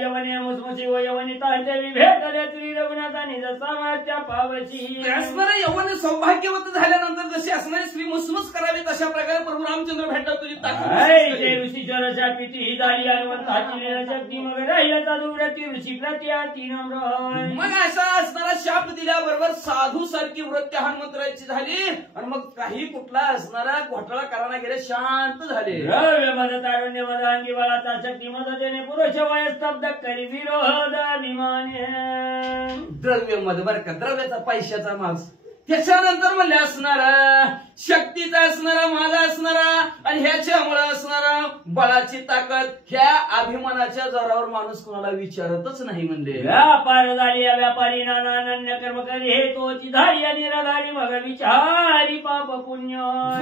यवने मुसमुसी व यवनी तांदेवी भेटले तुरी रघुनाथा निज सामर्थ्य पावची. असणारे यवन सौभाग्यवत झाल्यानंतर जशी असणारी स्त्री मुसमुस करावी तशा प्रकारे प्रभू रामचंद्र भेटला तुझी ताकद. ऋषीच्या शापिती ही झाली हनुमंताची शक्ती मग राहिला दुर्वृत्ती ऋषी प्रती नम्र. मग असा असणारा शाप दिल्याबरोबर साधू सारखी वृत्ती हनुमंतराची झाली आणि मग काही कुठला असणारा घोटाळा करायला गेले शांत झाले. द्रव्य मद तारुण्य मद अंगी बळाचा शक्ती मदतेने पुरुष वय स्तब्ध करी विरोध अभिमाने. द्रव्य मद बर का, द्रव्याचा पैशाचा मास, त्याच्यानंतर म्हणले असणारा शक्तीचा असणारा माझा असणारा आणि ह्याच्यामुळे असणारा बळाची ताकद, ह्या अभिमानाच्या जोरावर माणूस कोणाला विचारतच नाही. म्हणले व्यापार झाली व्यापारी नाना अनन्य कर्म करी हे तोची धारी निराधारी मग विचारी पाप पुण्य.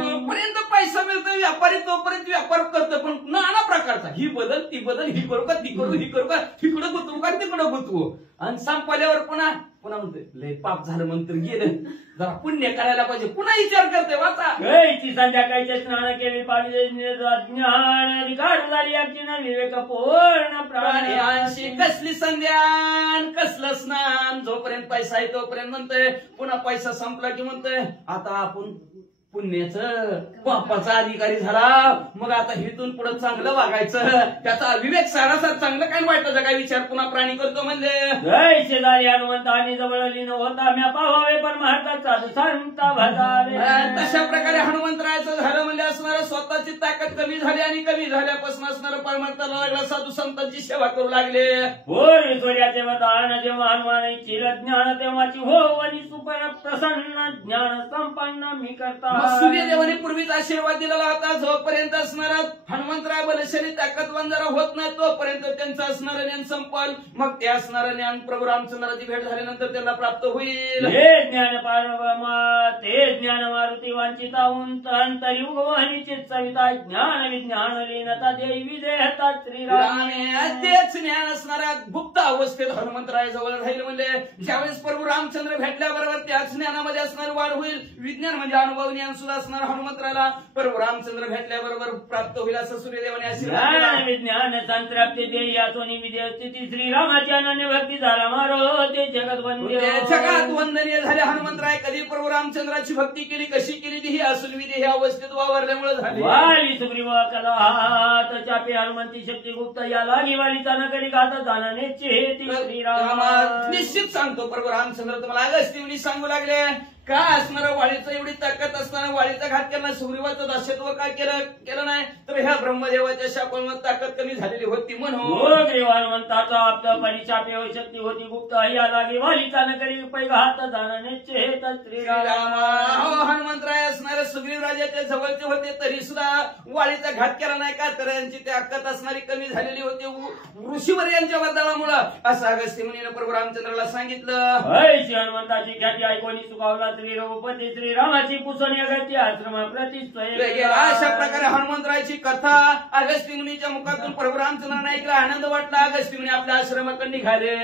जोपर्यंत पैसा मिळतो व्यापारी तोपर्यंत व्यापार करतो, पण नाना प्रकारचा ही बदल ती बदल, ही करू का ती करू, ही करू का तिकडं गुतवू का तिकडं गुतवू. आणि संपल्यावर पुन्हा म्हणते लय पाप झालं म्हणतं गेलं, जरा पुण्य करायला पाहिजे, पुन्हा विचार करते वाचा. संध्याकाळचे स्नान केले पाहिजे ज्ञान अधिकार झाली अगदी विवेक पूर्ण प्राणी. प्राणी कसली संध्यान कसलं स्नान. जोपर्यंत पैसा आहे तोपर्यंत म्हणतोय, पुन्हा पैसा संपला की म्हणतोय आता आपण पुण्याचं पापाचा अधिकारी झाला, मग आता हिथून पुढे चांगलं वागायचं. त्याचा विवेक सारासार चांगलं काय वाटतं काय विचार पुन्हा प्राणी करतो. म्हणजे जय शेजारी हनुमंत आणि जवळ लीन होता म्या पाहावे पण महाराजाचा संत भजावे. तशा प्रकारे हनुमंतरायाचं झालं म्हणजे असणारं स्वतःची ताकद कमी झाली आणि कमी झाल्यापासून असणारं परमार्थाला लागला, साधू संतांची सेवा करू लागले. होय सूर्याचे वरदान जेव्हा हनुमान इच्छिल ज्ञान तेव्हाची हो आणि सुपर प्रसन्न ज्ञान संपन्न मी करता. सूर्यदेवाने पूर्वीच आशीर्वाद दिलेला होता, जोपर्यंत असणारा हनुमंतराय बलशाली ताकदवान जरा होत नाही तोपर्यंत त्यांचं असणारं ज्ञान संपल. मग ते असणारं ज्ञान प्रभू रामचंद्राची भेट झाल्यानंतर त्यांना प्राप्त होईल. हे ज्ञान पारम ते विज्ञान मारुती वांछिताहून तरी उगवणी चित सविता ज्ञान विज्ञान लीनता देवी देहता श्रीराम तेच ज्ञान असणाऱ्या गुप्त अवस्थेत हनुमंतराय जवळ राहील. म्हणजे ज्यावेळेस प्रभू रामचंद्र भेटल्याबरोबर त्याच ज्ञानामध्ये असणारी वाढ होईल. विज्ञान म्हणजे अनुभव ज्ञान सुद्धा असणार हनुमंतराला प्रभू रामचंद्र भेटल्याबरोबर प्राप्त होईल असं सूर्यदेवाने आशीर्वाद दिला. ज्ञान विज्ञान संतप्ती देई यातोनी विद्यार्थी श्रीरामाची अनन्य भक्ती झाला मारो ते जगत वंदे जगात वंदनीय झाले. हनुमंतराय कधी प्रभू रामचंद्राची भक्ती केली, कशी केली ती ही असून विधी ह्या अवस्थेत वावरल्यामुळे झाली. वाली सुग्रीव कला हात चापे हनुमंती शक्ती गुप्त याला निवालीचा न करी घात जाणाने चेती श्रीराम. निश्चित सांगतो प्रभू रामचंद्र तुम्हाला अगस्त्य सांगू लागले का असणारं वाळीचं एवढी ताकद असताना वाळीचा घात केला, सुग्रीवाचं दास्यत्व काय केलं नाही तर ह्या ब्रह्मदेवाच्या शापामुळे ताकद कमी झालेली होती म्हणून हनुमंताचा आप्त परिचापे शक्ती होती गुप्त या लागे वालीचा न करी पै घात जाणाने चेत श्रीराम. हनुमंतराय असणाऱ्या सुग्रीव राजाच्या जवळचे होते तरी सुद्धा वाळीचा घात केला नाही का तर यांची ताकद असणारी कमी झालेली होती ऋषीवर यांच्या वर्दळामुळं असं अगस्त्य मुनीने प्रभू रामचंद्राला सांगितलं. हनुमंताची ख्याती ऐकोनी सुखावला श्री रघुपती श्रीरामाची पुसणी अगत्य आश्रम प्रतिष्ठा. अशा प्रकारे हनुमंतरायची कथा अगस्त्य मुनीच्या मुखातून प्रभू रामचंद्रांना ऐकला, आनंद वाटला. अगस्त्य मुनी आपल्या आश्रमाकडे निघाले.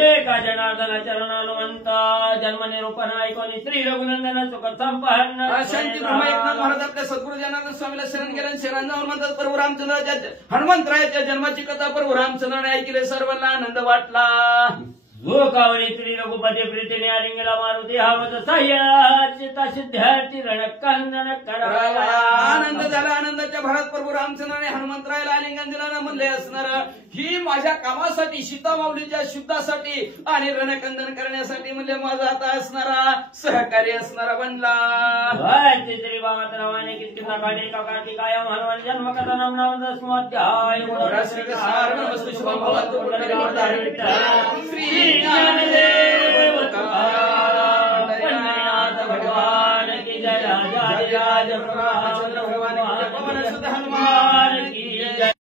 एका जनार्दना चरण हनुमंता जन्म निरूपण ऐकोनी श्री रघुनंदन सुख संपन्न शांती ब्रह्म एकनाथ महाराज आपल्या सद्गुरू जनार्दन स्वामीला शरण गेल्या. शरण जाऊन म्हणतात प्रभू रामचंद्राच्या हनुमंतरायाच्या जन्माची कथा प्रभू रामचंद्राने ऐकले. सर्वांना आनंद वाटला. लोकावरी श्री रघुपती प्रीतीने आलिंगला मारुती हावत साह्याचिता सिद्धार्थी रणकांदन करावा. आनंद झाला. आनंदाच्या भरात प्रभू रामचंद्राने हनुमंतरायला आलिंगन दिला. म्हणले असणार ही माझ्या कामासाठी सीता माऊलीच्या शुद्धासाठी आणि रणकंदन करण्यासाठी म्हणजे माझा आता असणारा सहकारी असणारा बनला. श्री बाबा नावाने किती काढे का काठी कायम हनुमान जन्मकथा नाम दसमोध्याय. श्री ज्ञानदेव भगवान की जय. राजा भगवान हनुमान